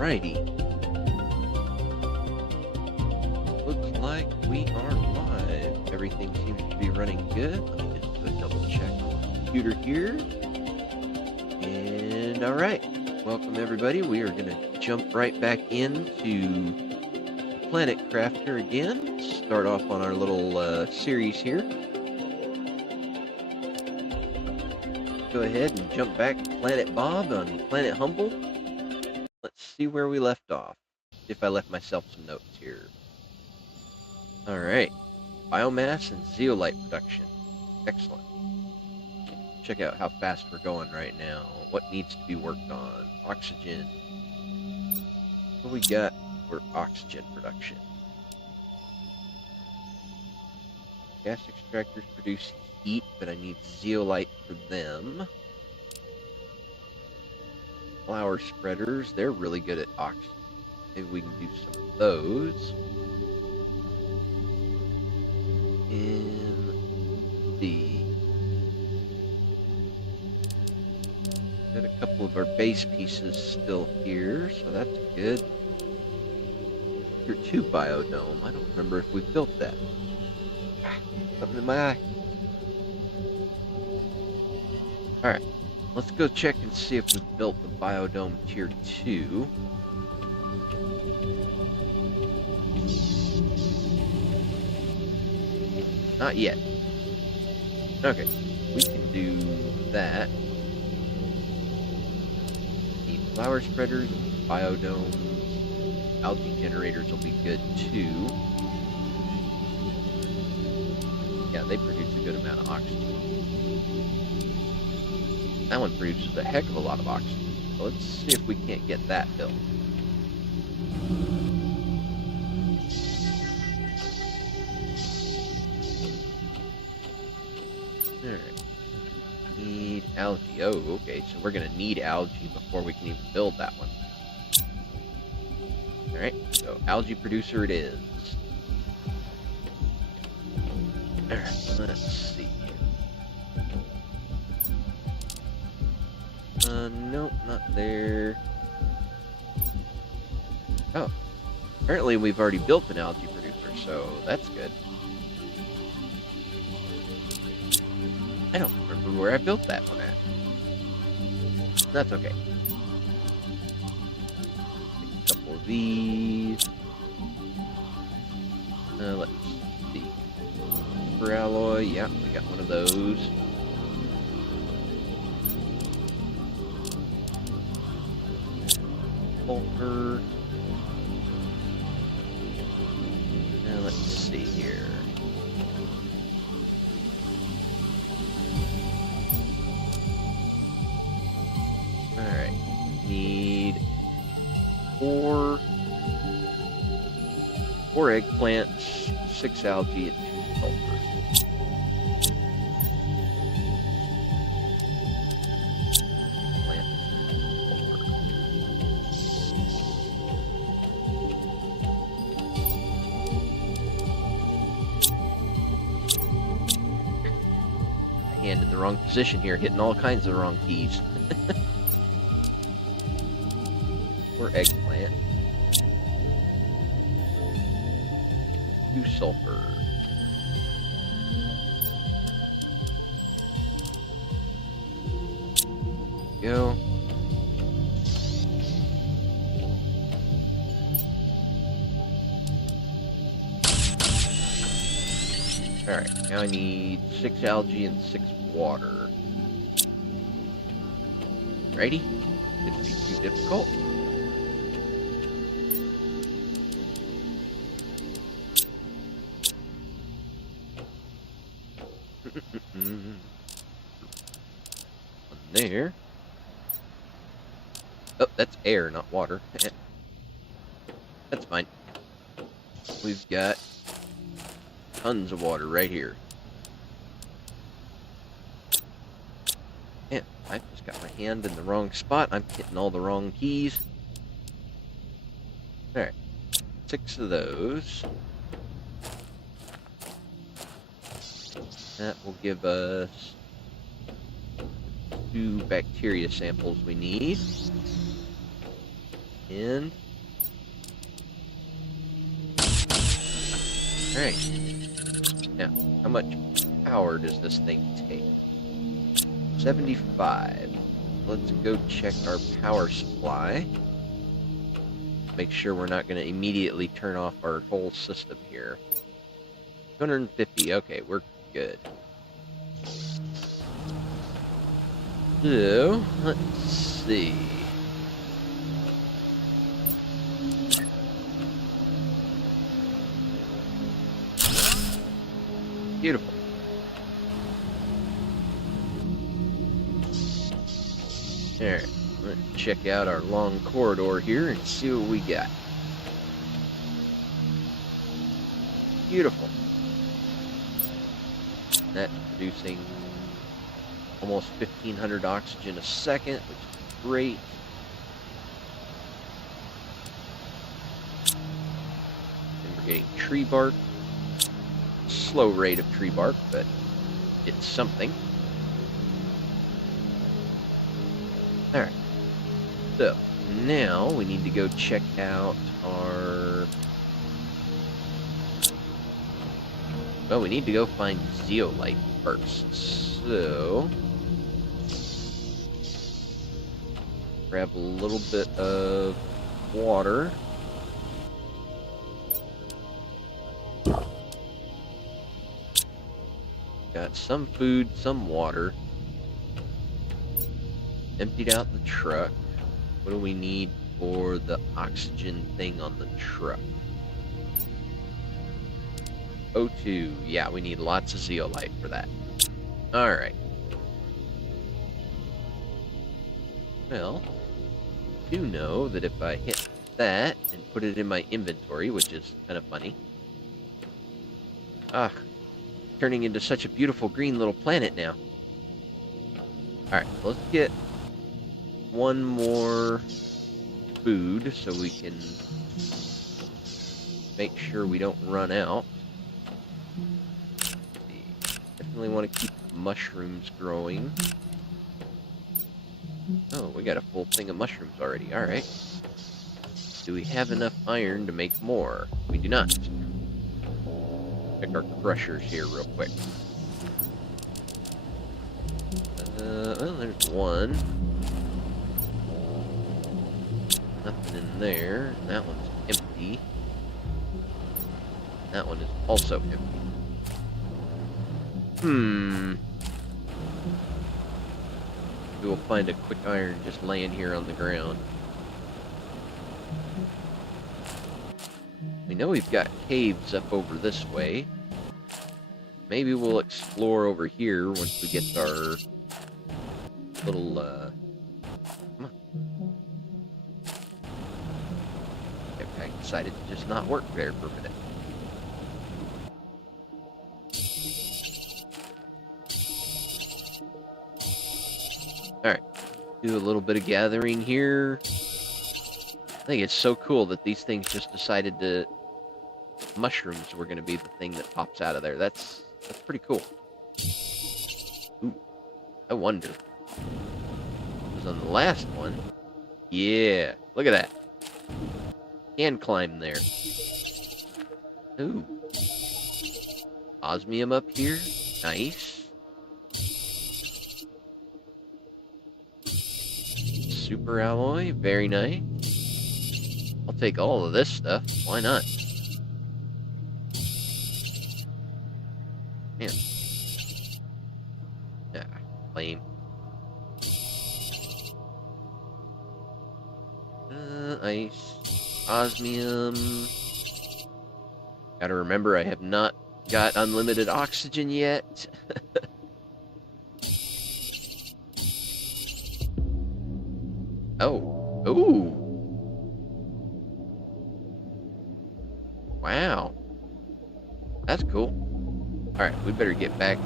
Alrighty. Looks like we are live. Everything seems to be running good. Let me just do a double check on the computer here. And alright. Welcome everybody. We are going to jump right back into Planet Crafter again. Start off on our little series here. Go ahead and jump back to Planet Bob on Planet Humble. Let's see where we left off. If I left myself some notes here. Alright. Biomass and zeolite production. Excellent. Check out how fast we're going right now. What needs to be worked on? Oxygen. What we got for oxygen production? Gas extractors produce heat, but I need zeolite for them. Flower spreaders, they're really good at oxygen. Maybe we can do some of those. And got a couple of our base pieces still here, so that's good. Tier 2 biodome. I don't remember if we built that. Something in my eye. Alright, let's go check and see if we built the biodome tier 2. Not yet. Okay, we can do that. The flower spreaders, biodomes, algae generators will be good too. Yeah, they produce a good amount of oxygen. That one produces a heck of a lot of oxygen. So let's see if we can't get that built. Alright. Need algae. Oh, okay. So we're going to need algae before we can even build that one. Alright. So algae producer it is. Alright. Let's see. Nope, not there. Oh. Apparently we've already built an algae producer, so that's good. I don't remember where I built that one at. That's okay. Take a couple of these. Let's see. For alloy, yeah, we got one of those. Sulfur. Now let's see here. Alright, need four eggplants, 6 algae, and 2 sulfur. Plant sulfur. My hand in the wrong position here, hitting all kinds of wrong keys. Or eggplant. 2 sulfur. Go. Alright, now I need 6 algae and 6 water. Ready? Shouldn't be too difficult. One there. Oh, that's air, not water. That's fine. We've got tons of water right here. Man, I've just got my hand in the wrong spot. I'm hitting all the wrong keys. Alright. 6 of those. That will give us 2 bacteria samples we need. And all right. Now, how much power does this thing take? 75. Let's go check our power supply. Make sure we're not going to immediately turn off our whole system here. 250. Okay, we're good. So, let's see. Beautiful. Alright, let's check out our long corridor here and see what we got. Beautiful. That's producing almost 1,500 oxygen a second, which is great. And we're getting tree bark. Slow rate of tree bark, but it's something. Alright, so now we need to go check out our... Well, we need to go find zeolite first. So, grab a little bit of water. Got some food, some water. Emptied out the truck. What do we need for the oxygen thing on the truck? O2. Yeah, we need lots of zeolite for that. Alright. Well, I do know that if I hit that and put it in my inventory, which is kind of funny. Turning into such a beautiful green little planet now. Alright, let's get one more food so we can make sure we don't run out. Definitely want to keep mushrooms growing. Oh, we got a full thing of mushrooms already. Alright. Do we have enough iron to make more? We do not. Check our crushers here real quick. Well, there's one. Nothing in there. That one's empty. That one is also empty. We will find a quick iron just laying here on the ground. We know we've got caves up over this way. Maybe we'll explore over here once we get our little, come on. Okay, I decided to just not work there for a minute. Alright, do a little bit of gathering here. I think it's so cool that these things just decided to... Mushrooms were going to be the thing that pops out of there. That's pretty cool. Ooh, I wonder. Because on the last one... Yeah, look at that. Can climb there. Ooh. Osmium up here. Nice. Super alloy, very nice. I'll take all of this stuff. Why not? Man. Yeah, lame. Ice. Osmium. Gotta remember, I have not got unlimited oxygen yet. Oh. Ooh. Wow. That's cool. Alright, we better get back.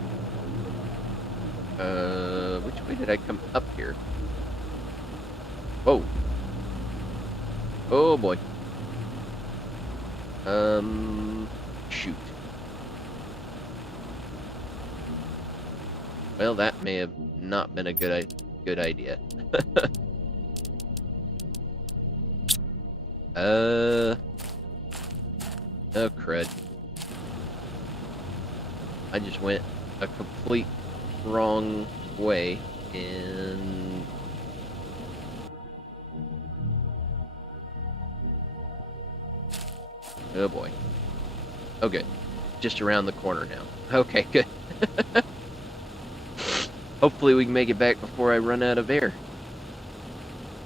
Which way did I come up here? Whoa. Oh boy. Shoot. Well, that may have not been a good idea. Oh, crud. I just went a complete wrong way, and... Oh, boy. Oh, good. Just around the corner now. Okay, good. Hopefully we can make it back before I run out of air.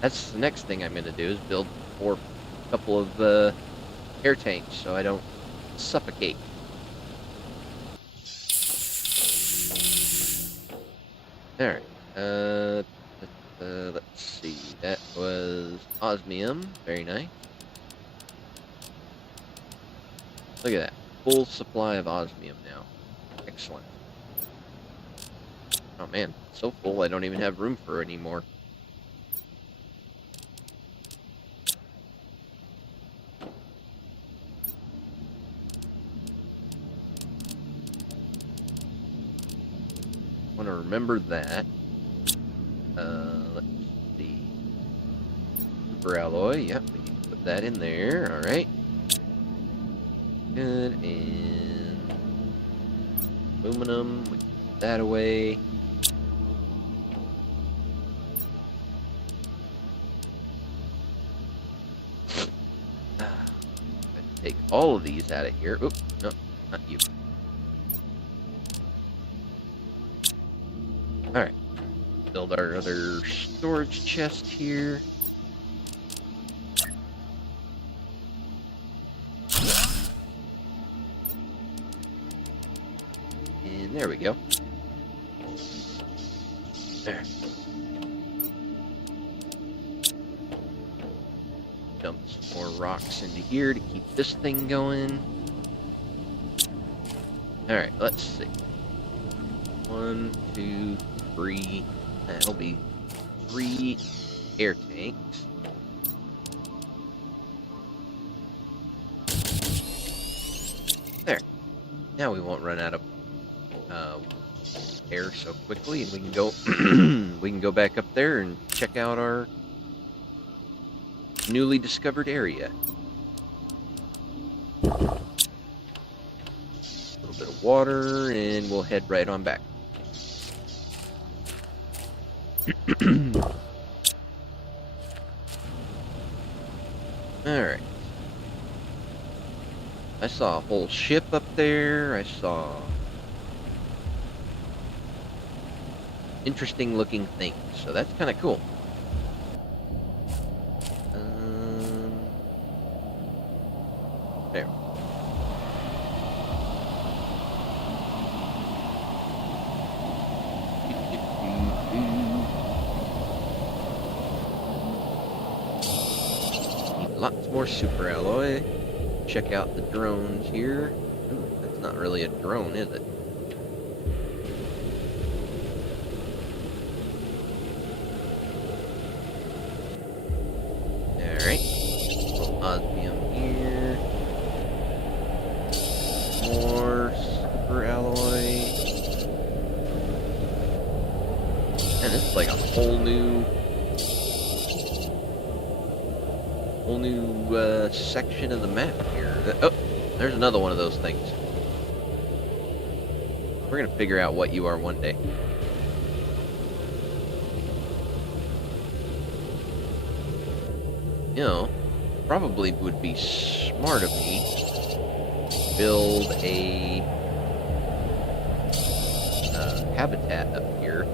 That's the next thing I'm going to do, is build a couple of air tanks so I don't suffocate. Alright. Let's see. That was osmium. Very nice. Look at that. Full supply of osmium now. Excellent. Oh man, so full I don't even have room for it anymore. Want to remember that. Let's see. Super alloy. Yep, we need to put that in there. All right. Good. And aluminum. We put that away. Take all of these out of here. Oop, no, not you. Alright. Build our other storage chest here. And there we go. There. Dump some more rocks into here to keep this thing going. Alright, let's see. 1, 2, 3. That'll be 3 air tanks. There. Now we won't run out of air so quickly, and we can go we can go back up there and check out our newly discovered area. A little bit of water, and we'll head right on back. Alright. I saw a whole ship up there. I saw interesting looking things, so that's kind of cool. There. Need lots more super alloy. Check out the drones here. Ooh, that's not really a drone, is it? Alright. Osmium here. More super alloy. And it's like a whole new section of the map here. Oh, there's another one of those things. We're gonna figure out what you are one day. You know, probably would be smart of me to build a habitat up here.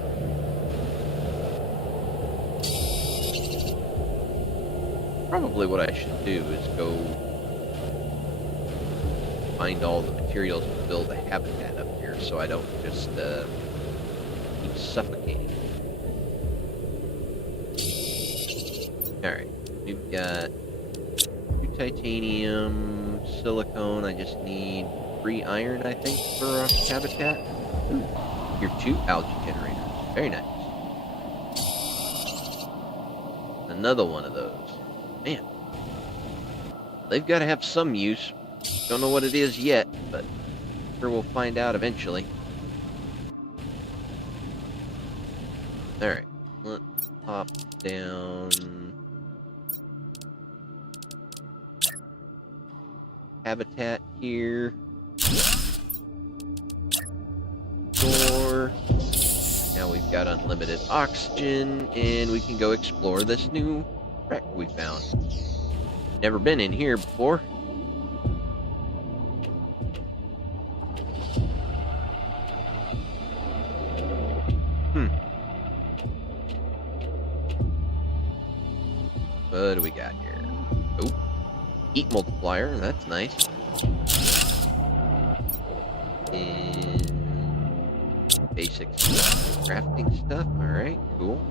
Probably what I should do is go find all the materials to build a habitat up here so I don't just keep suffocating. Alright, we've got 2 titanium, silicone. I just need 3 iron, I think, for a habitat. Ooh, here 2 algae generators. Very nice. Another one of those. Man, they've got to have some use. Don't know what it is yet, but sure we'll find out eventually. Alright, let's pop down habitat here. Door. Now we've got unlimited oxygen, and we can go explore this new wreck we found. Never been in here before. What do we got here? Oh, heat multiplier. That's nice. And basic crafting stuff. All right, cool.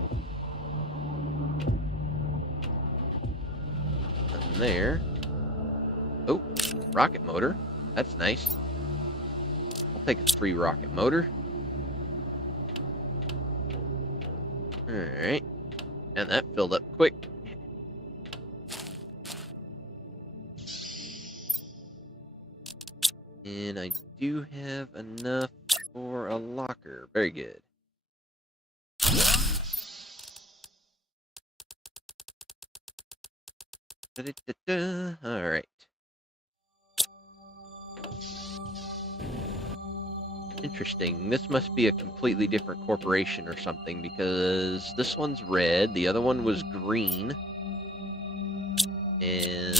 Nothing there. Oh, rocket motor. That's nice. I'll take a free rocket motor. All right, and that filled up quick. And I do have enough for a locker. Very good. All right. Interesting. This must be a completely different corporation or something, because this one's red, the other one was green, and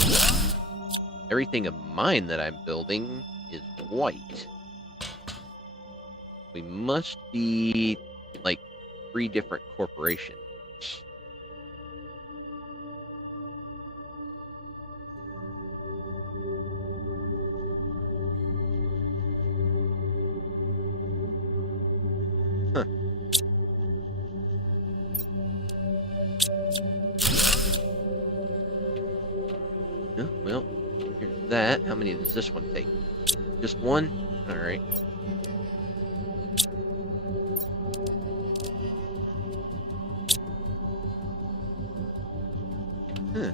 everything of mine that I'm building is white. We must be like 3 different corporations. Huh. Oh, well, here's that. How many does this one take? Just one? Alright. Huh.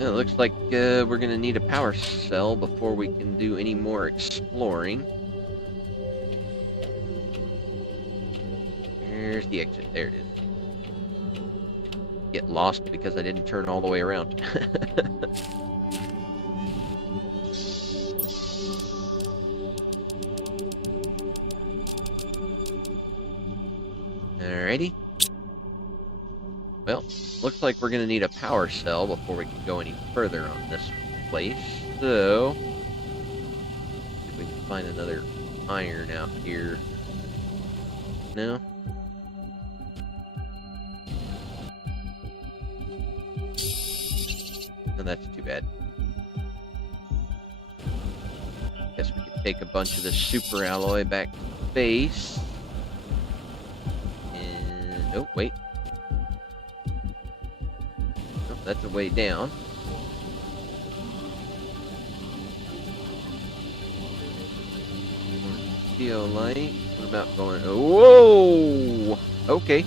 It looks like we're going to need a power cell before we can do any more exploring. There's the exit. There it is. Get lost because I didn't turn all the way around. Alrighty. Well, looks like we're going to need a power cell before we can go any further on this place. So, if we can find another iron out here. No? No, that's too bad. Guess we could take a bunch of this super alloy back to base. And, oh, wait. Oh, that's a way down. Geolite. What about going? Whoa! Okay.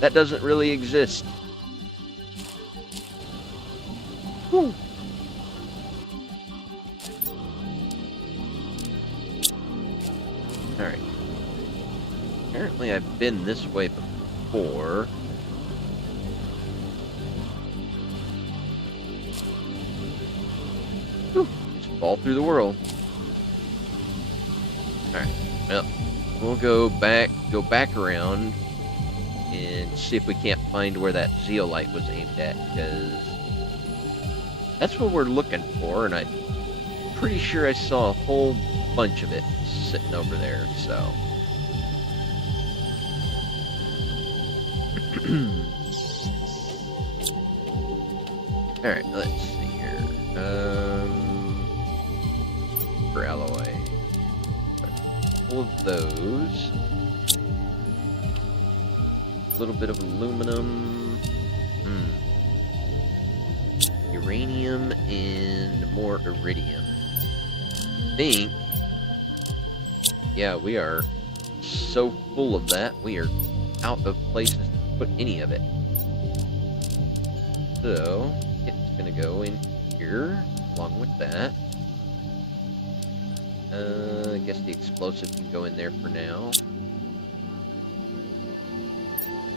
That doesn't really exist. Whew. Alright. Apparently I've been this way before. Whew. Just fall through the world. Alright. Well, we'll go back around and see if we can't find where that zeolite was aimed at, because that's what we're looking for, and I'm pretty sure I saw a whole bunch of it sitting over there, so. Alright, let's see here. For alloy. All of those. A little bit of aluminum. Uranium and more iridium. I think. Yeah, we are so full of that, we are out of places to put any of it. So, it's gonna go in here, along with that. I guess the explosive can go in there for now.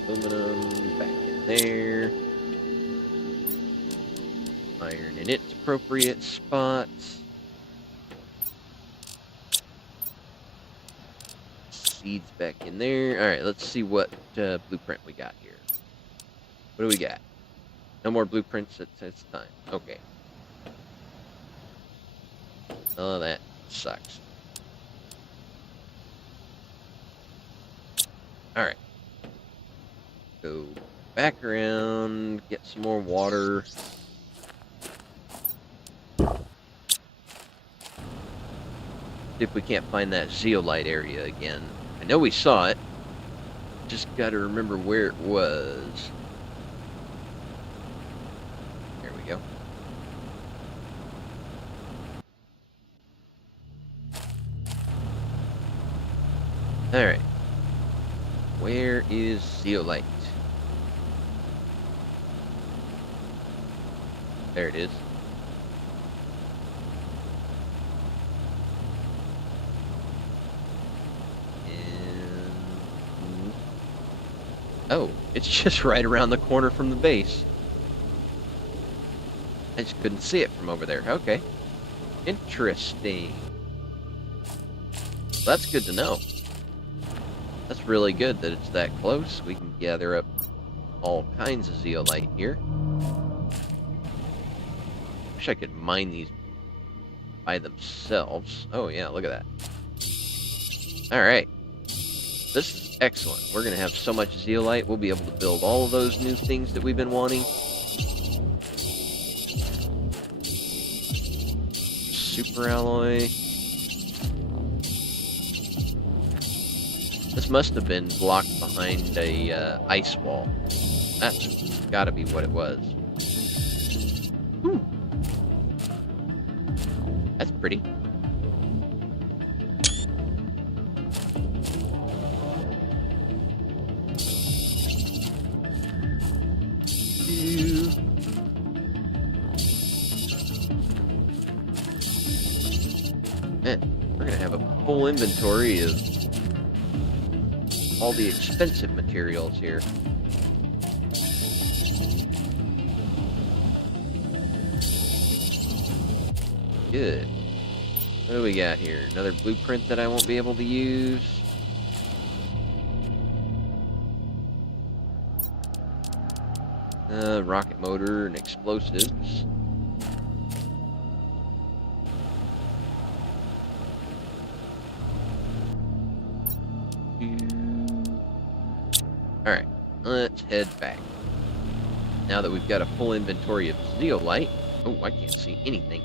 Aluminum back in there. Iron in its appropriate spots. Seeds back in there. All right, let's see what blueprint we got here. What do we got? No more blueprints at this time. Okay. Oh, that sucks. All right. Go back around, get some more water. See if we can't find that zeolite area again. I know we saw it. Just gotta remember where it was. There we go. Alright. Where is zeolite? There it is. And... oh, it's just right around the corner from the base. I just couldn't see it from over there. Okay. Interesting. Well, that's good to know. That's really good that it's that close. We can gather up all kinds of zeolite here. Wish I could mine these by themselves. Oh yeah, look at that. Alright. This is excellent. We're going to have so much zeolite, we'll be able to build all of those new things that we've been wanting. Super alloy. This must have been blocked behind a ice wall. That's gotta be what it was. Ooh. That's pretty. Man, we're gonna have a full inventory of all the expensive materials here. Good. What do we got here? Another blueprint that I won't be able to use. Rocket motor and explosives. Alright, let's head back. Now that we've got a full inventory of zeolite. Oh, I can't see anything.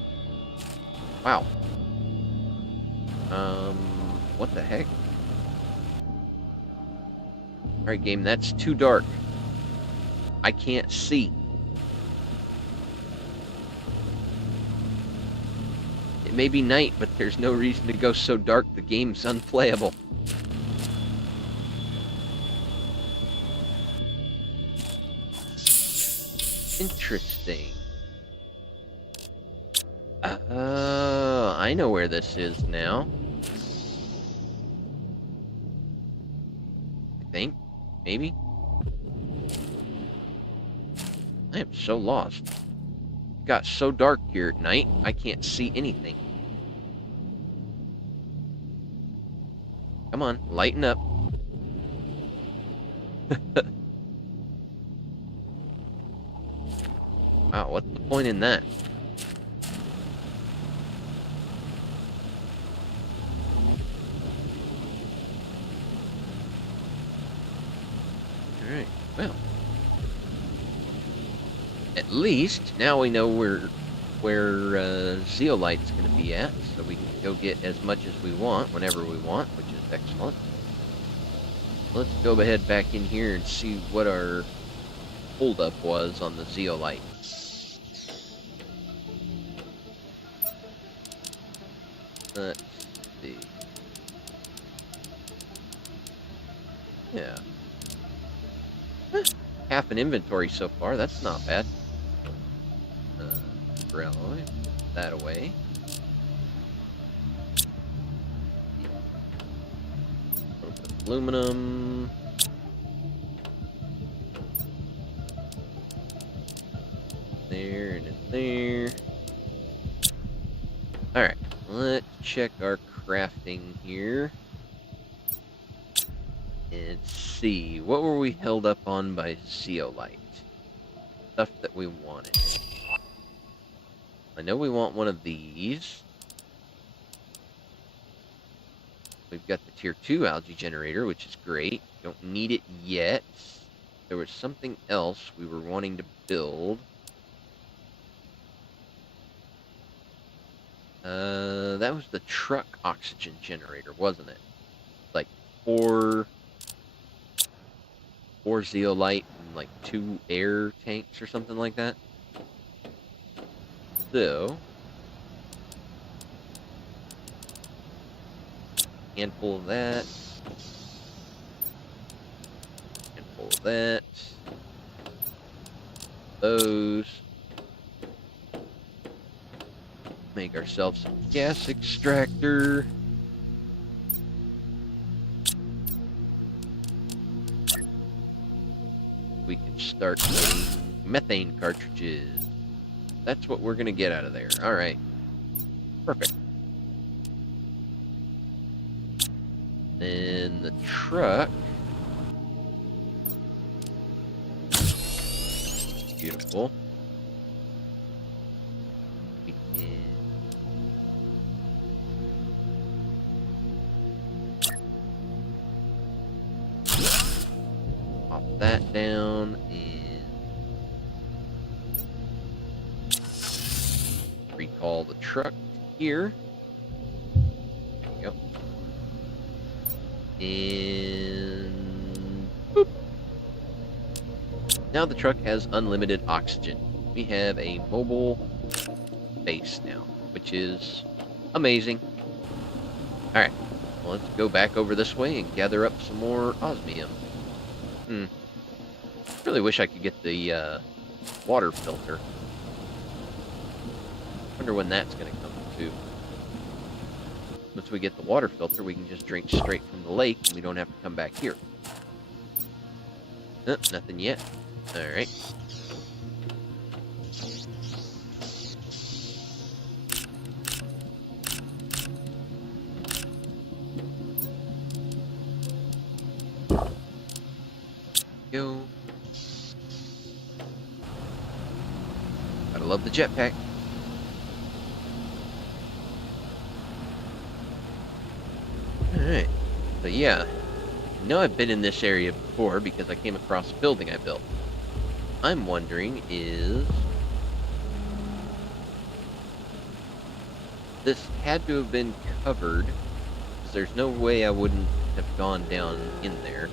Wow. What the heck? Alright, game, that's too dark. I can't see. It may be night, but there's no reason to go so dark the game's unplayable. Interesting. I know where this is now. I think. Maybe. I am so lost. It got so dark here at night, I can't see anything. Come on, lighten up. Wow, what's the point in that? Alright, well. At least, now we know where zeolite's going to be at, so we can go get as much as we want, whenever we want, which is excellent. Let's go ahead back in here and see what our holdup was on the zeolite. Let's see. Yeah. Half an inventory so far, that's not bad. Alloy, that away. Aluminum. there, and in there. Alright, let's check our crafting here. And see, what were we held up on by zeolite? Stuff that we wanted. I know we want one of these. We've got the tier 2 algae generator, which is great. Don't need it yet. There was something else we were wanting to build. That was the truck oxygen generator, wasn't it? Like four zeolite and like 2 air tanks or something like that. So, handful of that. Handful of that. Those. Make ourselves some gas extractor. We can start getting methane cartridges. That's what we're gonna get out of there. Alright. Perfect. Then the truck. Beautiful. We can pop that down and recall the truck here. There we go. And boop. Now the truck has unlimited oxygen. We have a mobile base now, which is amazing. Alright, well, let's go back over this way and gather up some more osmium. Really wish I could get the water filter. Wonder when that's going to come too. Once we get the water filter, we can just drink straight from the lake and we don't have to come back here. Nothing yet. Alright. Go. Gotta love the jetpack. Alright. But yeah. I know I've been in this area before because I came across a building I built. I'm wondering is... this had to have been covered, because there's no way I wouldn't have gone down in there.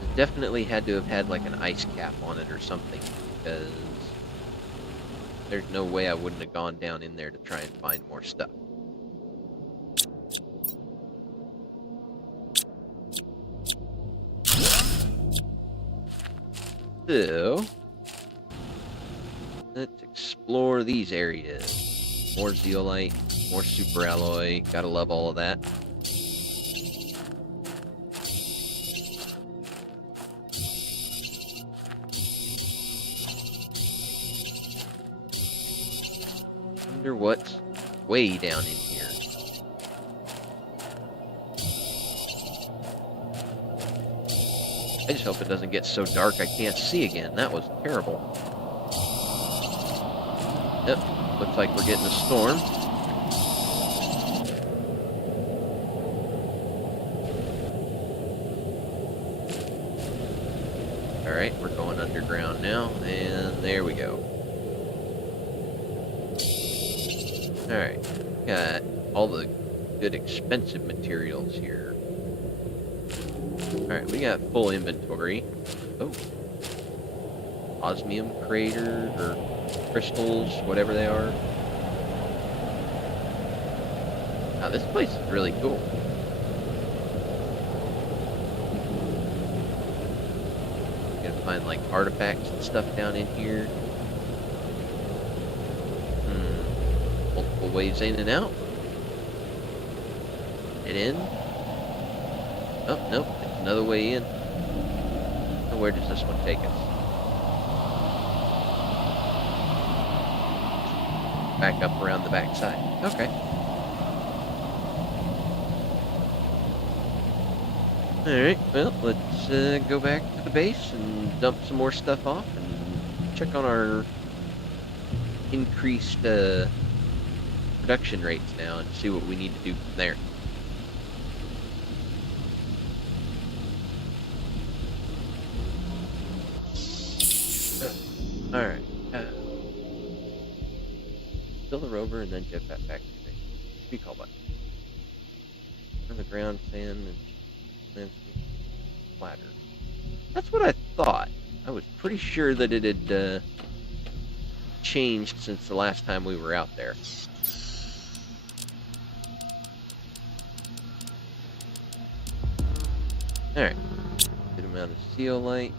It definitely had to have had like an ice cap on it or something, because there's no way I wouldn't have gone down in there to try and find more stuff. So, let's explore these areas. More zeolite, more super alloy. Gotta love all of that. Wonder what's way down in here. I just hope it doesn't get so dark I can't see again. That was terrible. Yep, looks like we're getting a storm. Alright, we're going underground now, and there we go. Alright, got all the good expensive materials here. Alright, we got full inventory. Oh. Osmium crater, or crystals, whatever they are. Now, this place is really cool. You can find, like, artifacts and stuff down in here. Multiple ways in and out. Get in. Oh, nope. Another way in. So where does this one take us? Back up around the backside. Okay. Alright, well, let's go back to the base and dump some more stuff off and check on our increased production rates now and see what we need to do from there. Alright. Fill the rover and then jetpack factory base. Recall button. On the ground, sand, and landscape platter. That's what I thought. I was pretty sure that it had changed since the last time we were out there. Alright. Good amount of zeolite.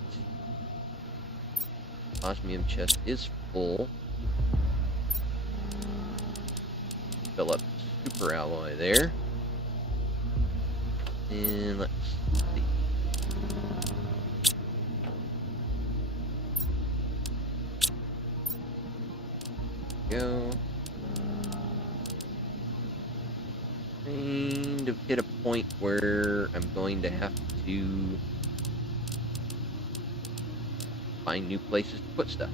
Osmium chest is full. Fill up super alloy there. And let's see. Go. Kind of hit a point where I'm going to have to find new places to put stuff.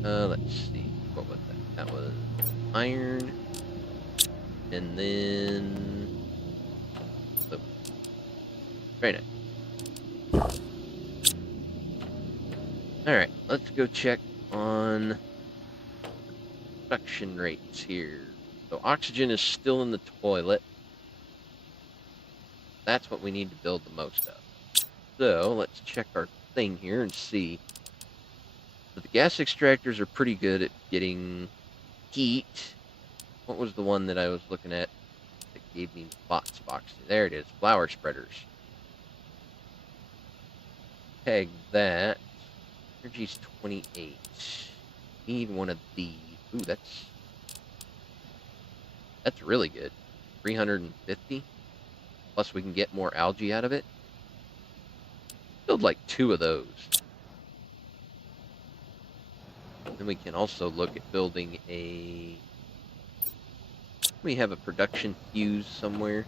Let's see. What was that? That was iron. And then... So, very nice. Alright, let's go check on production rates here. So oxygen is still in the toilet. That's what we need to build the most of. So let's check our thing here and see. So the gas extractors are pretty good at getting heat. What was the one that I was looking at that gave me box? There it is, flower spreaders. Peg that. Energy's 28. Need one of these. Ooh, that's really good. 350. Plus we can get more algae out of it. Build like 2 of those. Then we can also look at building a... We have a production fuse somewhere.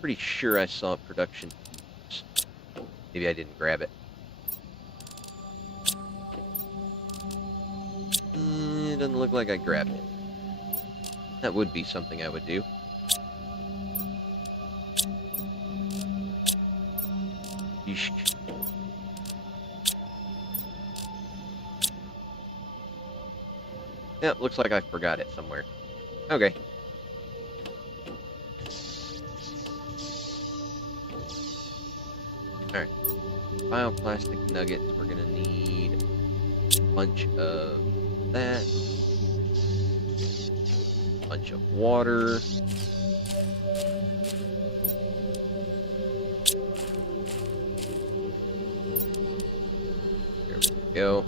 Pretty sure I saw a production fuse. Maybe I didn't grab it. It doesn't look like I grabbed it. That would be something I would do. Yeesh. Yeah, looks like I forgot it somewhere. Okay. Alright. Bioplastic nuggets. We're gonna need a bunch of that. A bunch of water. There we go.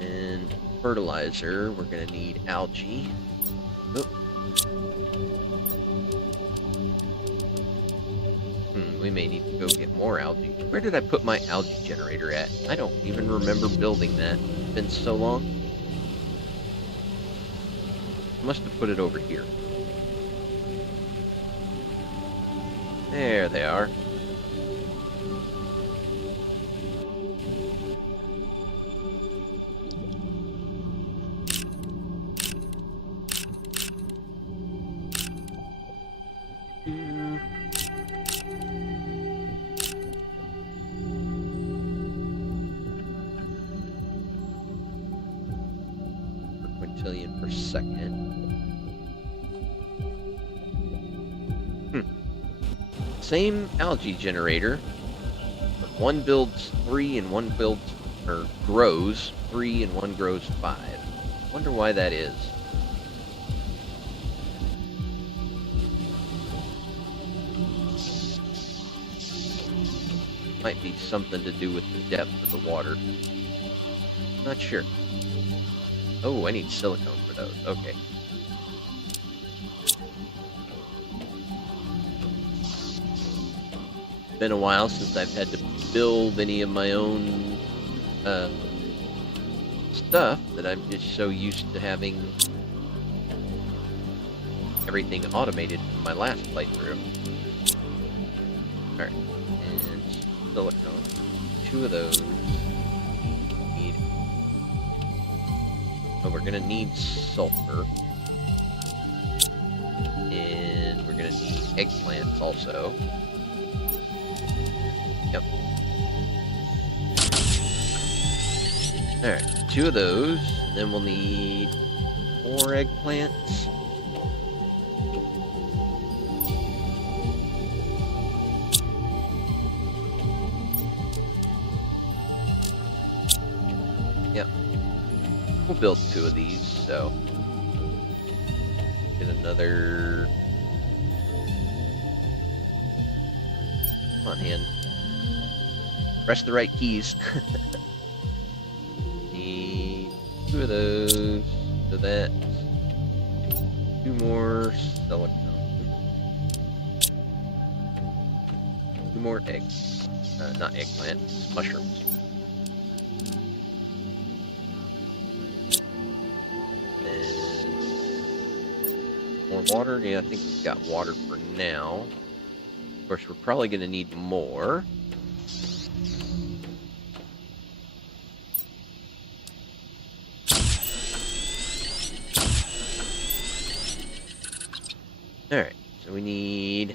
And fertilizer, we're gonna need algae. Oh. We may need to go get more algae. Where did I put my algae generator at? I don't even remember building that. It's been so long. I must have put it over here. There they are. Quintillion per second. Same algae generator, but one builds 3 and one builds, or grows 3 and one grows 5. Wonder why that is. Might be something to do with the depth of the water. Not sure. Oh, I need silicone for those. Okay. been a while since I've had to build any of my own stuff that I'm just so used to having everything automated from my last playthrough. Alright, and silicone. 2 of those. We're gonna need sulfur. And we're gonna need eggplants also. Yep. Alright, 2 of those. And then we'll need 4 eggplants. Yep. We'll build 2 of these, so get another. Come on, hand. Press the right keys. Need 2 of those. So that's 2 more silicone. 2 more eggs. Not eggplants, mushrooms. More water? Yeah, I think we've got water for now. Of course, we're probably going to need more. Alright, so we need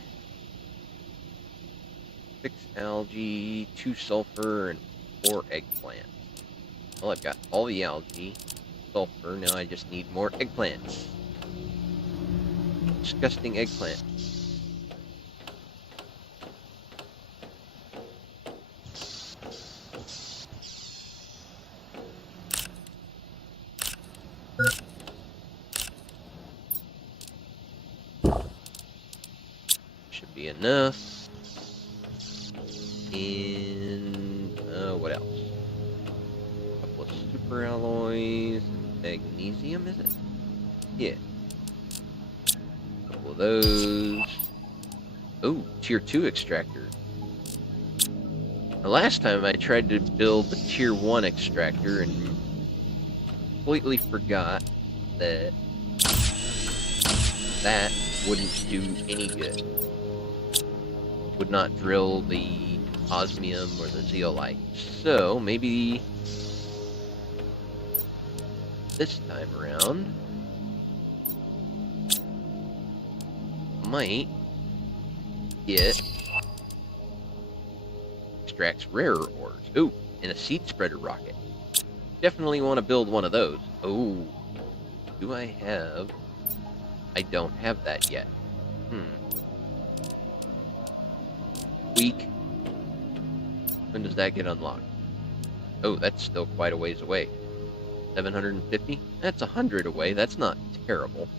6 algae, 2 sulfur, and 4 eggplants. Well, I've got all the algae, sulfur, now I just need more eggplants. Disgusting eggplant. Should be enough. And what else? A couple of super alloys and magnesium, is it? Yeah. Of those. Oh, tier 2 extractor. The last time I tried to build the tier 1 extractor and completely forgot that that wouldn't do any good. Would not drill the osmium or the zeolite. So maybe this time around might get extracts rarer ores. Ooh, and a seed spreader rocket. Definitely want to build one of those. Oh, do I have? I don't have that yet. Weak. When does that get unlocked? Oh, that's still quite a ways away. 750? That's 100 away. That's not terrible.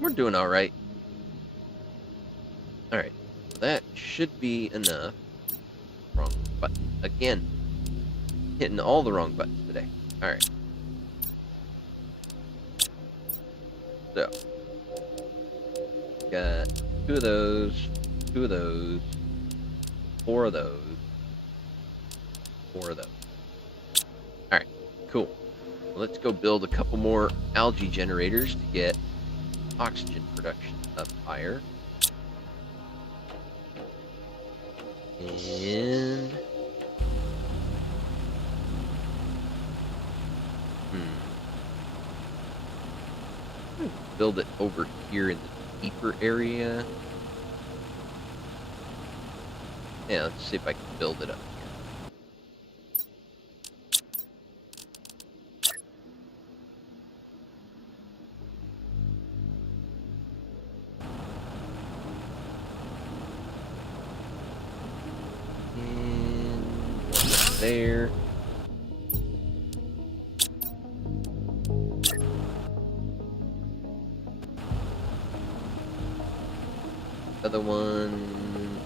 We're doing all right. All right, that should be enough. Wrong button again. Hitting all the wrong buttons today. All right. So, got 2 of those, 2 of those, 4 of those, 4 of those. All right, cool. Well, let's go build a couple more algae generators to get oxygen production up higher. And build it over here in the deeper area. Yeah, let's see if I can build it up here. And one there. Other one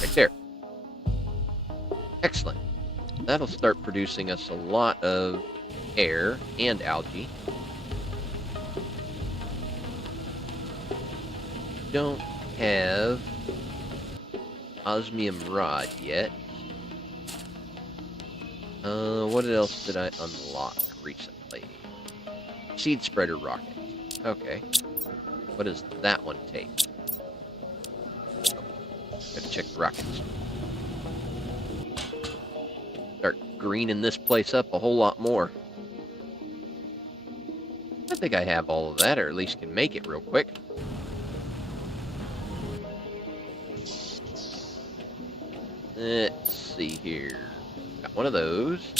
right there. Excellent. That'll start producing us a lot of air and algae. Don't have osmium rod yet. What else did I unlock recently? Seed spreader rocket. Okay. What does that one take? Oh, gotta check the rockets. Start greening this place up a whole lot more. I think I have all of that, or at least can make it real quick. Let's see here. Got one of those.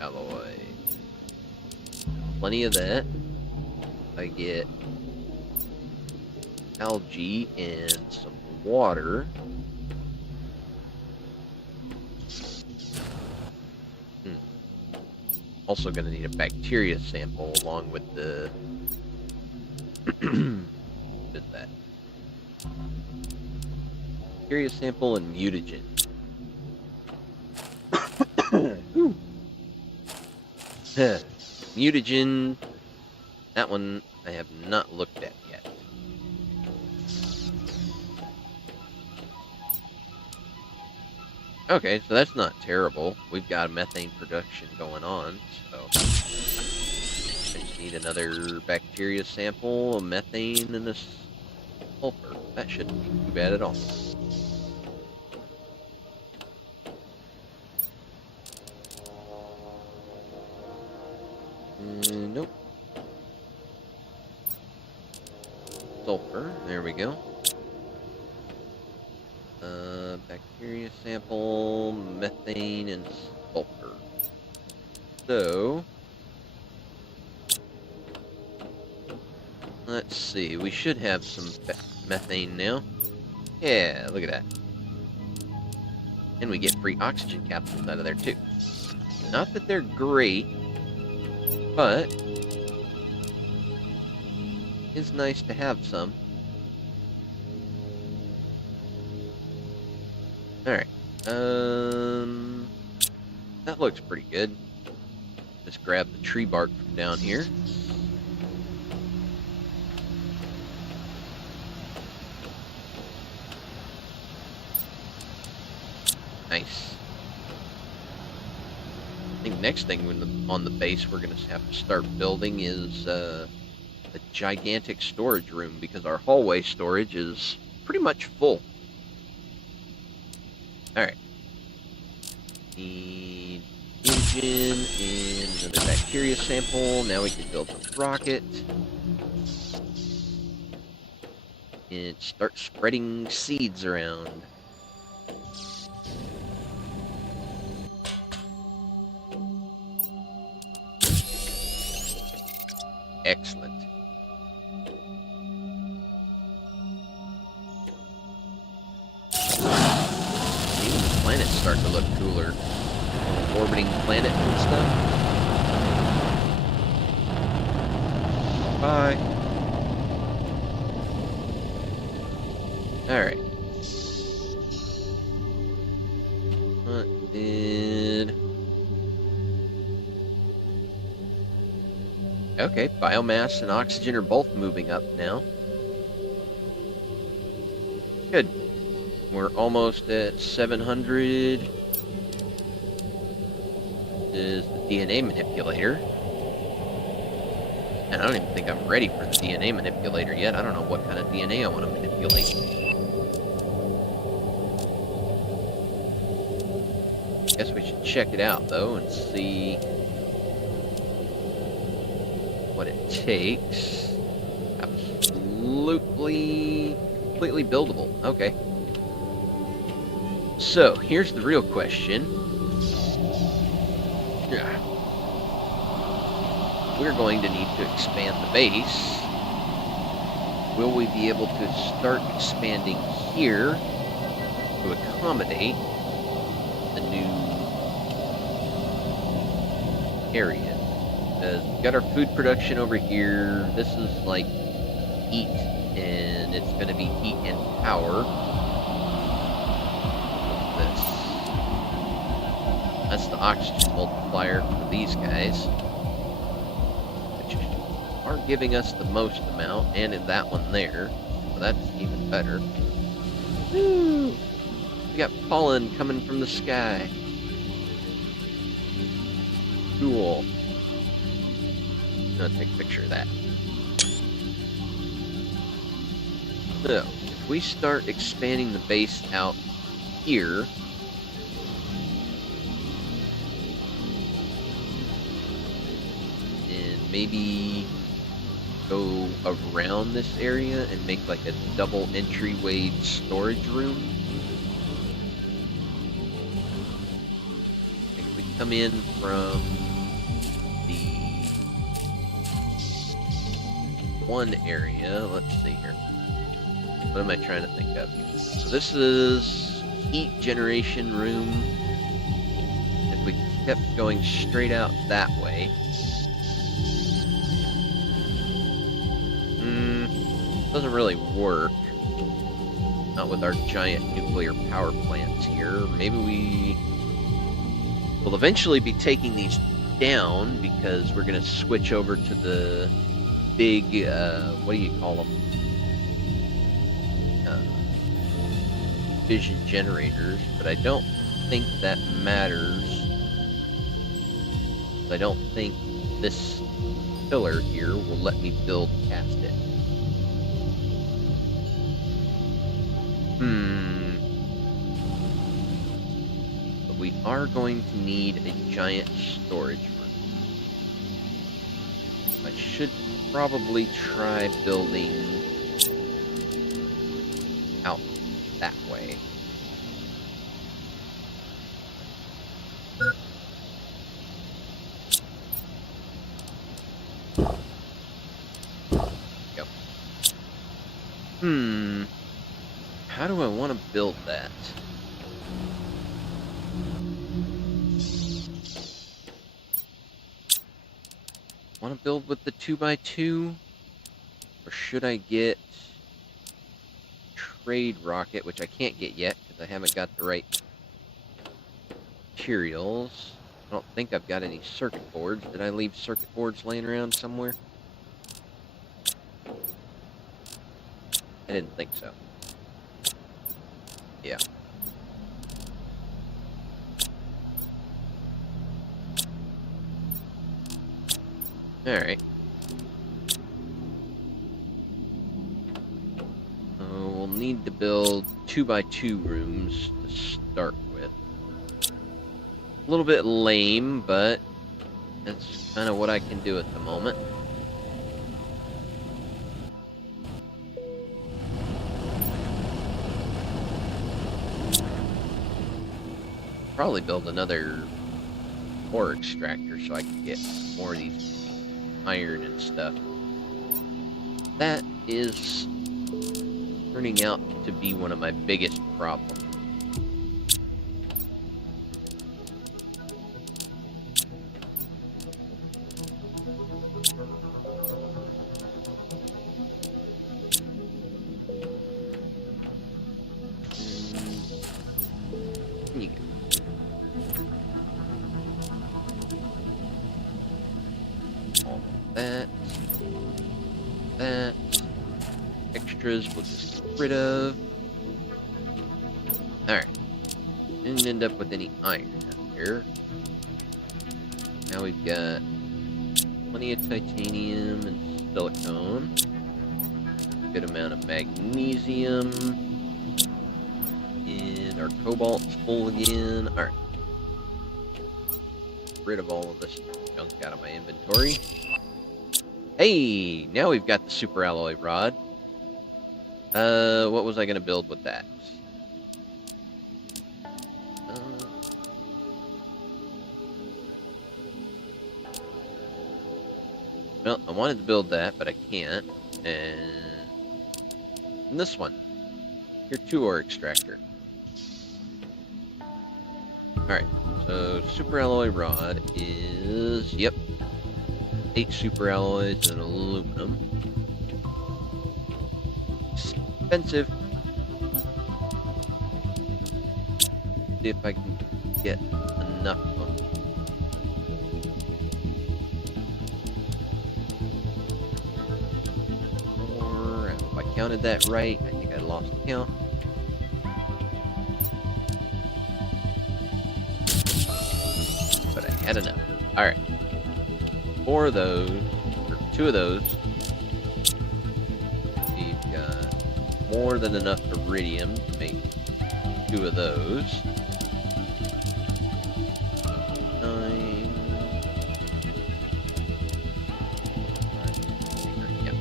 Alloy. Plenty of that. I get algae and some water. Also going to need a bacteria sample along with the... what is that? Bacteria sample and mutagen. Mutagen, that one I have not looked at yet. Okay, so that's not terrible. We've got a methane production going on, so I just need another bacteria sample, a methane, and a sulfur. That shouldn't be too bad at all. Nope. Sulfur, there we go. Bacteria sample, methane, and sulfur. So, let's see, we should have some methane now. Yeah, look at that. And we get free oxygen capsules out of there too. Not that they're great, but it's nice to have some. Alright, that looks pretty good. Just grab the tree bark from down here. Nice. I think next thing on the base we're going to have to start building is a gigantic storage room, because our hallway storage is pretty much full. Alright. Need engine and another bacteria sample. Now we can build a rocket. And start spreading seeds around. Excellent. Even the planet's starting to look cooler. Orbiting planet and stuff. Bye. Alright. What did... Okay, biomass and oxygen are both moving up now. Good. We're almost at 700. Is the DNA manipulator. And I don't even think I'm ready for the DNA manipulator yet. I don't know what kind of DNA I want to manipulate. Guess we should check it out, though, and see what it takes. Absolutely, completely buildable. Okay. So, here's the real question. We're going to need to expand the base. Will we be able to start expanding here to accommodate the new area? Because we've got our food production over here. This is like heat, and it's going to be heat and power. That's the oxygen multiplier for these guys, which are giving us the most amount, and in that one there, so that's even better. Woo! We got pollen coming from the sky. Cool. I'm gonna take a picture of that. So, if we start expanding the base out here, and maybe go around this area and make like a double entryway storage room. If we come in from the one area, let's see here. What am I trying to think of? So this is heat generation room. If we kept going straight out that way, doesn't really work. Not with our giant nuclear power plants here. Maybe we will eventually be taking these down because we're going to switch over to the big, what do you call them? Fission generators, but I don't think that matters. I don't think this pillar here will let me build past it. But we are going to need a giant storage room. I should probably try building out that way. Go. How do I want to build that? Want to build with the 2x2? Or should I get trade rocket, which I can't get yet because I haven't got the right materials. I don't think I've got any circuit boards. Did I leave circuit boards laying around somewhere? I didn't think so. Yeah. Alright. We'll need to build 2x2 rooms to start with. A little bit lame, but that's kind of what I can do at the moment. Probably build another ore extractor so I can get more of these iron and stuff. That is turning out to be one of my biggest problems. That. Extras we'll just get rid of. Alright. Didn't end up with any iron out here. Now we've got plenty of titanium and silicone. Good amount of magnesium. And our cobalt's full again. Alright. Get rid of all of this junk out of my inventory. Hey, now we've got the super alloy rod. What was I going to build with that? Well, I wanted to build that, but I can't. And this one. Your 2-ore extractor. Alright, so super alloy rod is, yep, 8 super alloys and aluminum. Expensive. See if I can get enough of them. counted that right. I think I lost count. But I had enough. Alright. 4 of those, or 2 of those. We've got more than enough iridium to make 2 of those. 9. Yep.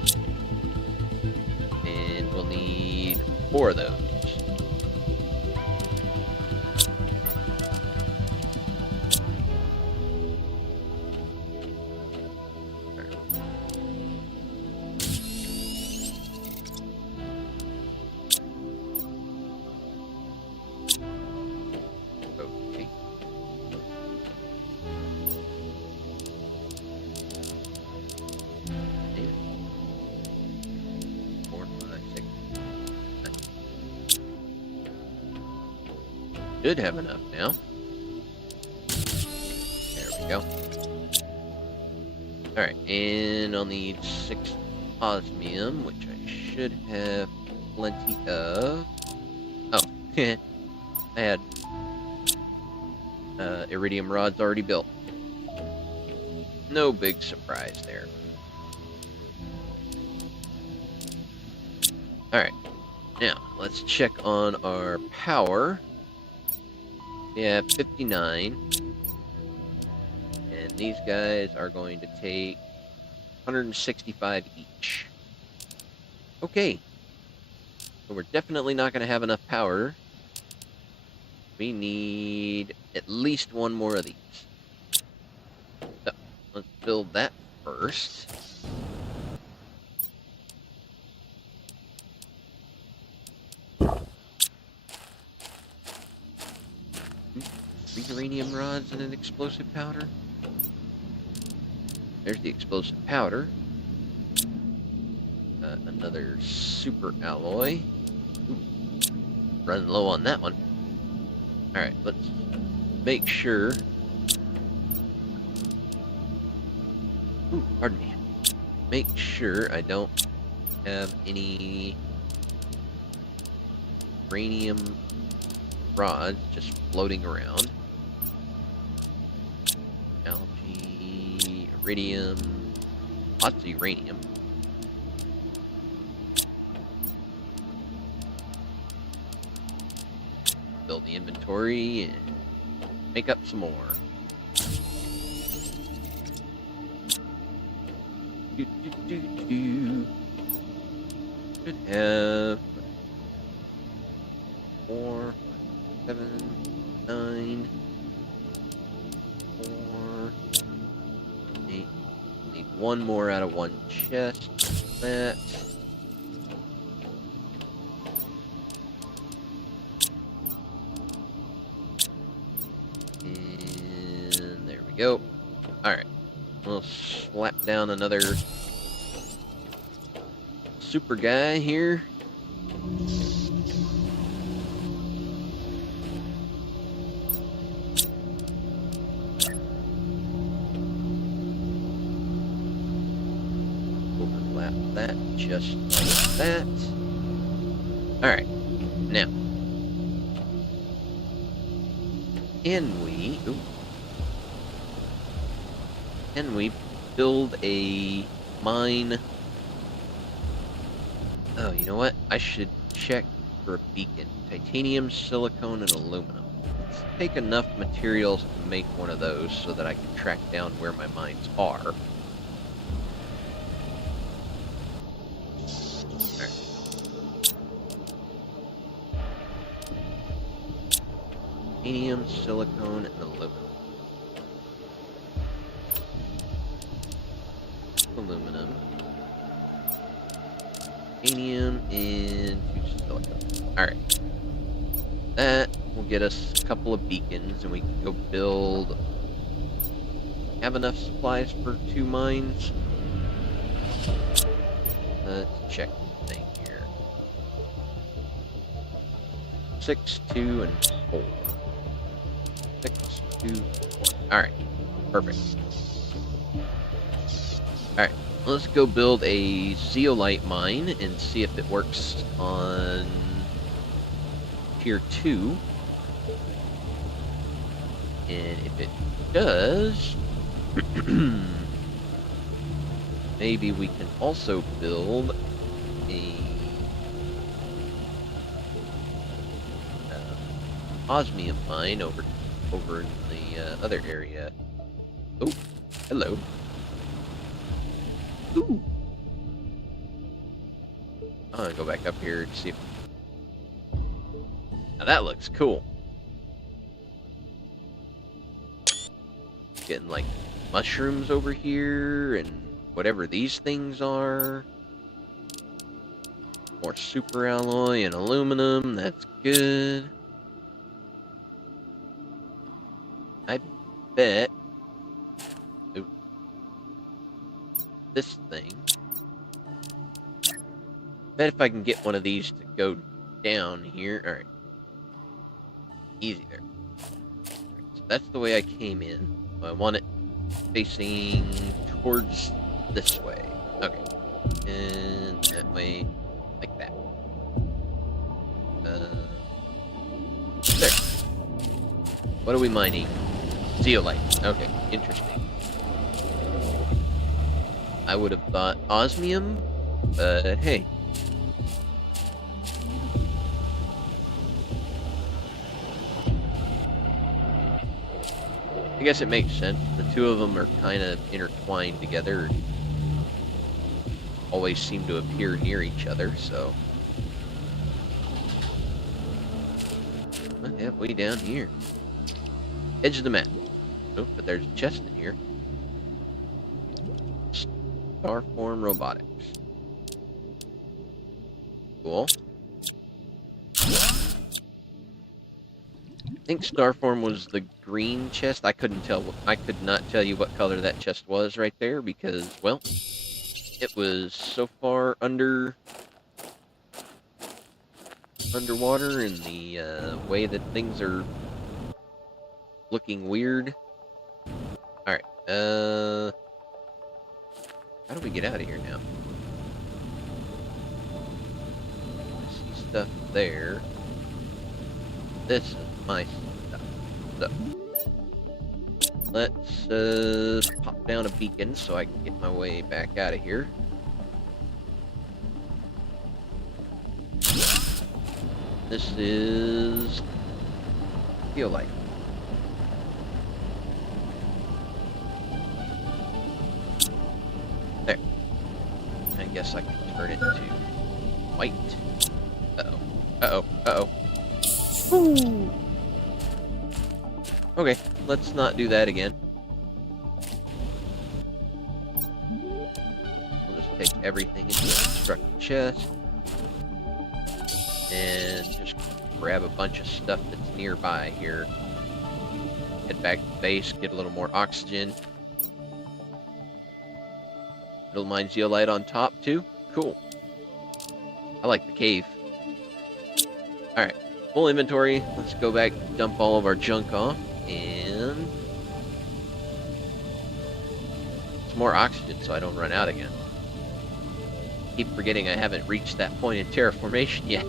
And we'll need 4 of those. Should have enough now. There we go. Alright, and I'll need 6 osmium, which I should have plenty of. Oh, I had iridium rods already built. No big surprise there. Alright, now let's check on our power. Yeah, 59. And these guys are going to take 165 each. Okay. So we're definitely not going to have enough power. We need at least 1 more of these. So, let's build that first. Uranium rods and an explosive powder. There's the explosive powder. Another super alloy. Ooh, running low on that one. Alright, let's make sure. Ooh, pardon me. Make sure I don't have any uranium rods just floating around. Algae, iridium, lots of uranium. Build the inventory and make up some more. Should have 4, 7, 9, 4, 8. Need 1 more out of 1 chest. That. And there we go. Alright. We'll slap down another super guy here. Overlap that just like that. Alright. Now. Can we build a mine? Oh, you know what? I should check for a beacon. Titanium, silicone, and aluminum. Let's take enough materials to make one of those so that I can track down where my mines are. Titanium, silicone, and aluminum. Aluminum. Titanium, and 2 silicone. Alright. That will get us a couple of beacons, and we can go build... Have enough supplies for 2 mines? Let's check the thing here. 6, 2, and 4. 6, 2, 4. Alright. Perfect. Alright. Let's go build a zeolite mine and see if it works on tier 2. And if it does, maybe we can also build a osmium mine over in the other area. Oh, hello. Ooh. I'm gonna go back up here to see if... Now that looks cool. Getting like mushrooms over here and whatever these things are. More super alloy and aluminum. That's good. I bet... Ooh. This thing... Bet if I can get one of these to go down here. Alright. Easy there. So that's the way I came in. I want it facing towards this way. Okay. And that way, like that. There. What are we mining? Zeolite. Okay, interesting. I would have thought osmium, but hey. I guess it makes sense. The two of them are kind of intertwined together. Always seem to appear near each other, so... What have we down here? Edge of the map. Oh, but there's a chest in here. Terraform robotics. Cool. I think Starform was the green chest. I could not tell you what color that chest was right there because, well, it was so far underwater in the way that things are looking weird. All right, how do we get out of here now? I see stuff there. This is my stuff. So, let's pop down a beacon so I can get my way back out of here. This is zeolite. There. I guess I can turn it to white. Uh-oh. Uh-oh. Uh-oh. Ooh. Okay, let's not do that again. We'll just take everything into the construct chest and just grab a bunch of stuff that's nearby here. Head back to base, get a little more oxygen. Middle mine zeolite on top too. Cool. I like the cave. Alright. Full inventory. Let's go back, dump all of our junk off, and some more oxygen so I don't run out again. Keep forgetting I haven't reached that point in terraformation yet.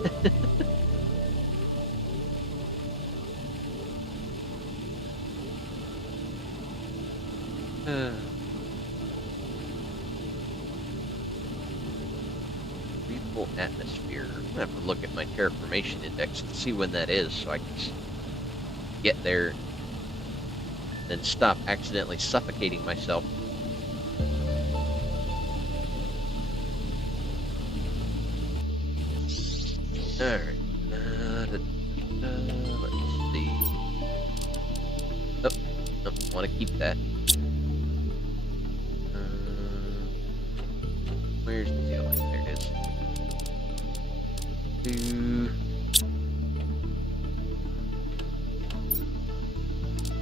Breathable atmosphere. I'm gonna have to look at my terraformation index to see when that is so I can get there and stop accidentally suffocating myself. Alright. Let's see. Nope. Nope. Want to keep that. Where's the zeolite? There it is.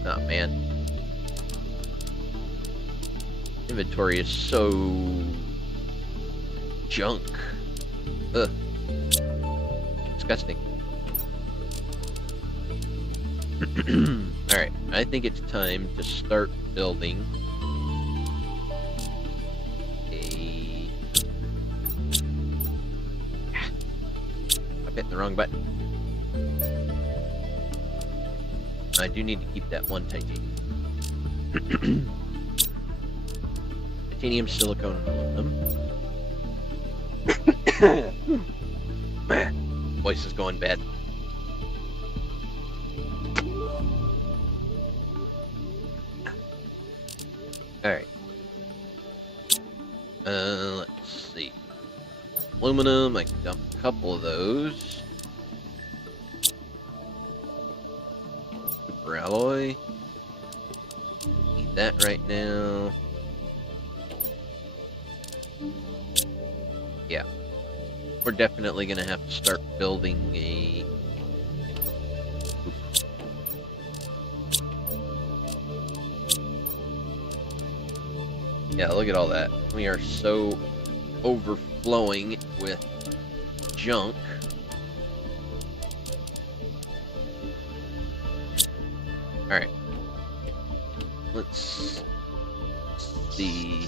Oh man. Inventory is so junk. Ugh. Disgusting. Alright, I think it's time to start building a Hitting the wrong button. I do need to keep that one titanium. Titanium, silicone, and aluminum. Man, voice is going bad. Alright. Let's see. Aluminum, I can dump a couple of those. Super alloy. Need that right now. Yeah. We're definitely gonna have to start building a... Yeah, look at all that. We are so overflowing with junk. Alright. Let's see.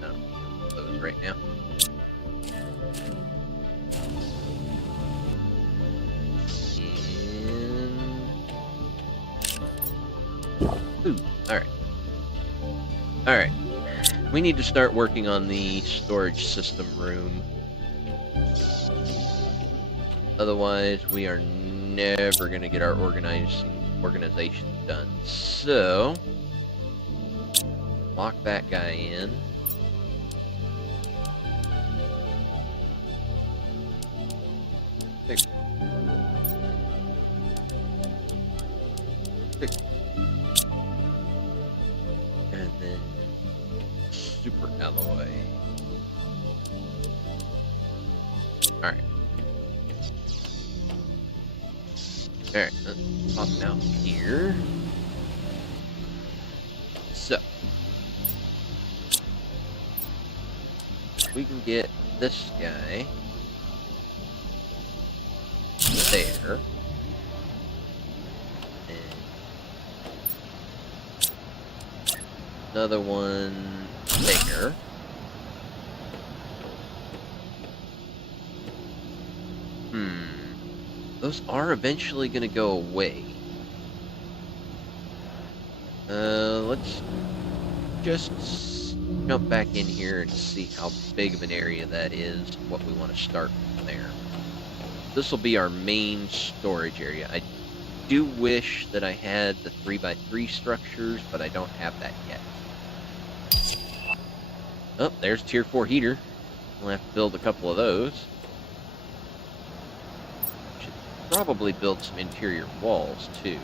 No, those right now. Ooh, alright. Alright. We need to start working on the storage system room. Otherwise, we are never going to get our organization done. So, lock that guy in. Tick. Tick. And then super alloy. Alright. Alright, let's pop down here. So, we can get this guy there. And another one there. Those are eventually going to go away. Let's just jump back in here and see how big of an area that is, what we want to start from there. This will be our main storage area. I do wish that I had the 3x3 structures, but I don't have that yet. Oh, there's tier 4 heater. We'll have to build a couple of those. Should probably build some interior walls, too.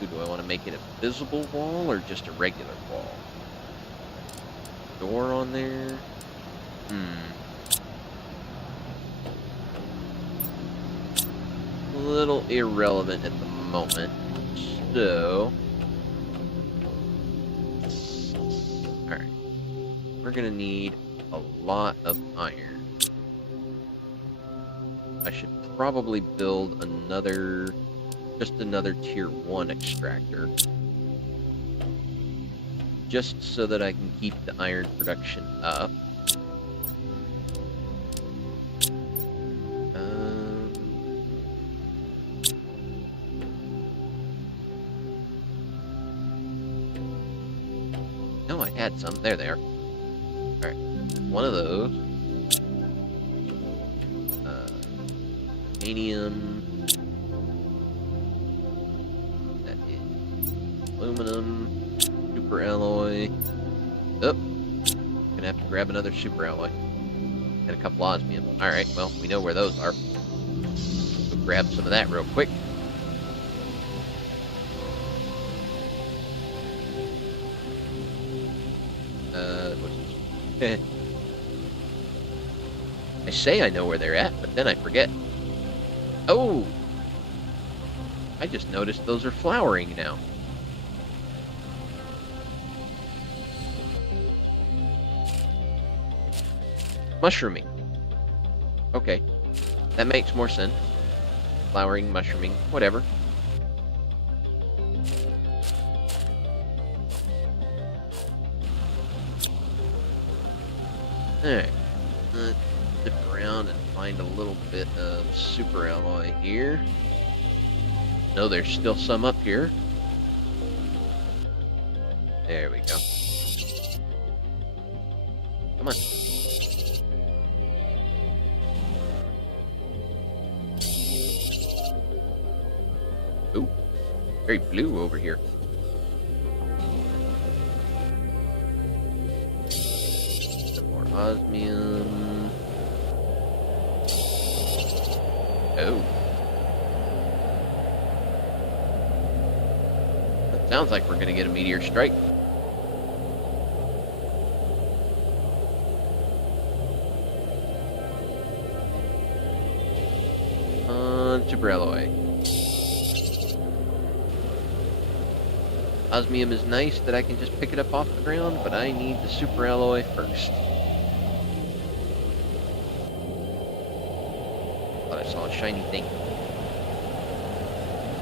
Do I want to make it a visible wall or just a regular wall? Door on there? A little irrelevant at the moment. So... Alright. We're gonna need a lot of iron. I should probably build another... just another tier 1 extractor. Just so that I can keep the iron production up. No, I had some. There they are. Alright. One of those. Titanium. Aluminum, super alloy. Oh, gonna have to grab another super alloy. And a couple osmium. Alright, well, we know where those are. We'll grab some of that real quick. What's this? I say I know where they're at, but then I forget. Oh! I just noticed those are flowering now. Mushrooming. Okay. That makes more sense. Flowering, mushrooming, whatever. Alright. Let's zip around and find a little bit of super alloy here. No, there's still some up here. There we go. Come on. Ooh, very blue over here. Some more osmium. Oh. That sounds like we're gonna get a meteor strike. Super alloy. Osmium is nice that I can just pick it up off the ground, but I need the super alloy first. Thought I saw a shiny thing.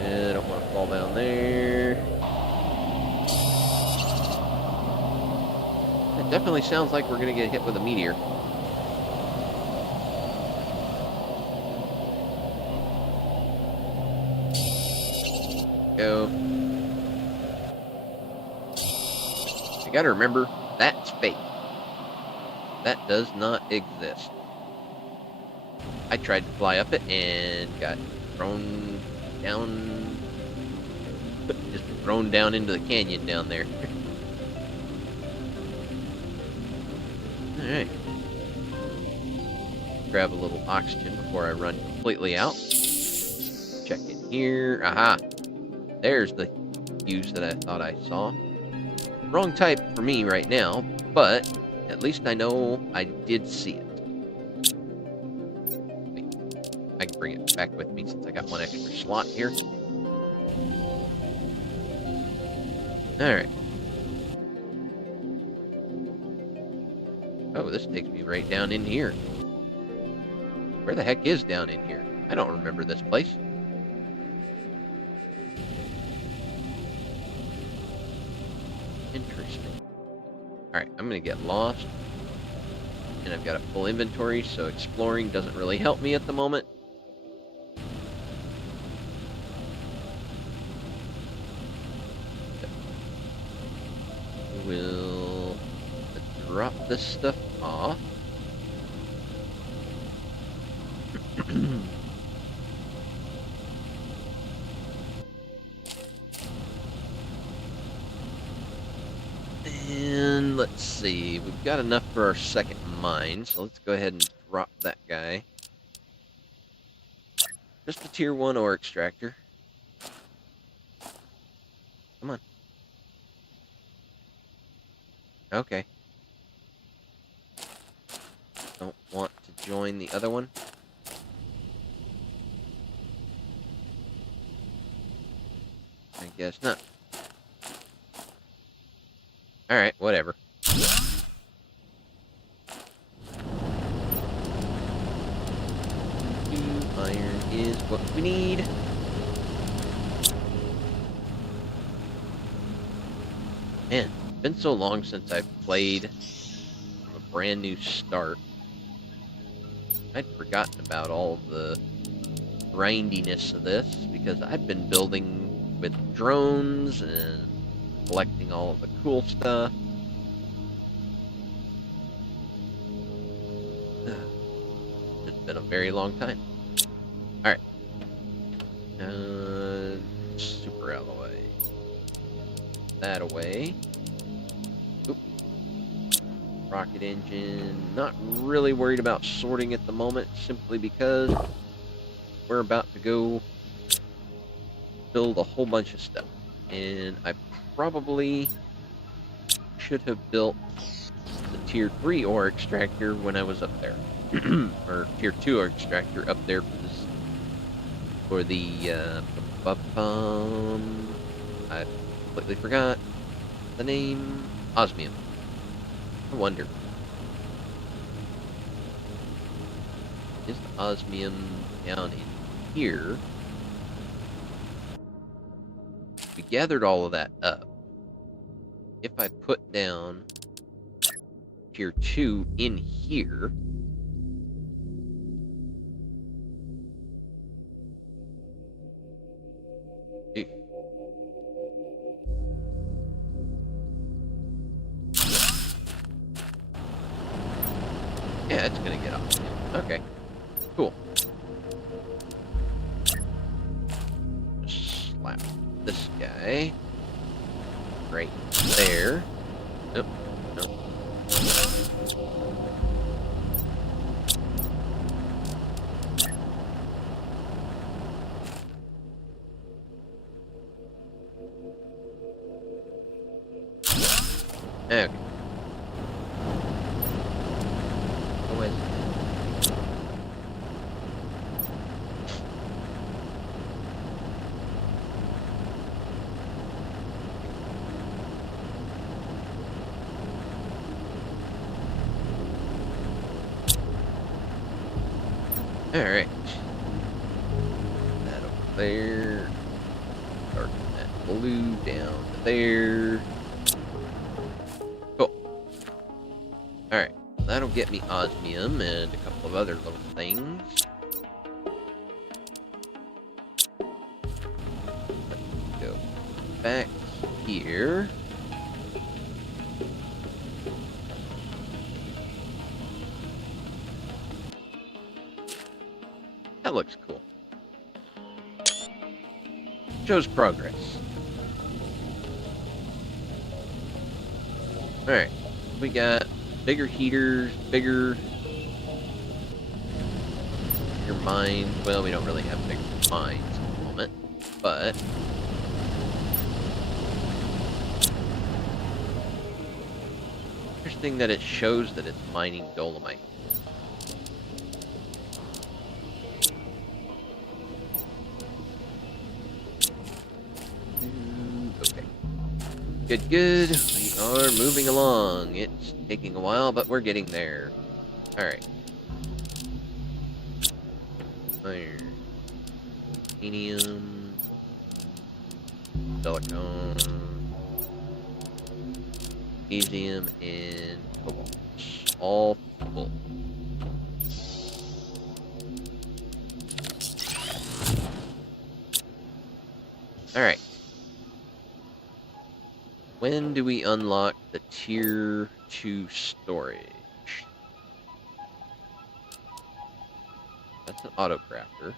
I don't want to fall down there. It definitely sounds like we're going to get hit with a meteor. Go. You gotta remember, that's fake. That does not exist. I tried to fly up it and got thrown down, just thrown down into the canyon down there. Alright. Grab a little oxygen before I run completely out. Check in here. Aha! There's the fuse that I thought I saw. Wrong type for me right now, but at least I know I did see it. I can bring it back with me since I got one extra slot here. Alright. Oh, this takes me right down in here. Where the heck is down in here? I don't remember this place. Interesting. Alright, I'm gonna get lost. And I've got a full inventory, so exploring doesn't really help me at the moment. We'll drop this stuff off. And let's see, we've got enough for our second mine, so let's go ahead and drop that guy. Just a tier 1 ore extractor. Come on. Okay. Don't want to join the other one. I guess not. Alright, whatever. Iron is what we need. Man, it's been so long since I've played from a brand new start. I'd forgotten about all the grindiness of this because I've been building with drones and collecting all of the cool stuff. It's been a very long time. Alright. Super alloy. That away. Oop. Rocket engine. Not really worried about sorting at the moment, simply because we're about to go build a whole bunch of stuff. And I probably should have built the tier 3 ore extractor when I was up there. Or tier 2 ore extractor up there for this, for the I completely forgot the name. Osmium. I wonder, is the osmium down in here? We gathered all of that up. If I put down tier 2 in here. Ew. Yeah, it's gonna get off. Okay, cool. Just slap this guy right there. Nope, nope. Okay. Oh, wait. Alright. That over there. Darken that blue down to there. Cool. Alright. That'll get me osmium and a couple of other little things. Let's go back here. That looks cool. Shows progress. Alright. We got bigger heaters, bigger mines. Well, we don't really have big mines at the moment, but interesting that it shows that it's mining dolomite. Okay. Good, good. We are moving along. It's taking a while, but we're getting there. Alright. Iron. Titanium. Silicon. Magnesium and cobalt. All full. Alright. When do we unlock the tier 2 storage? That's an auto crafter.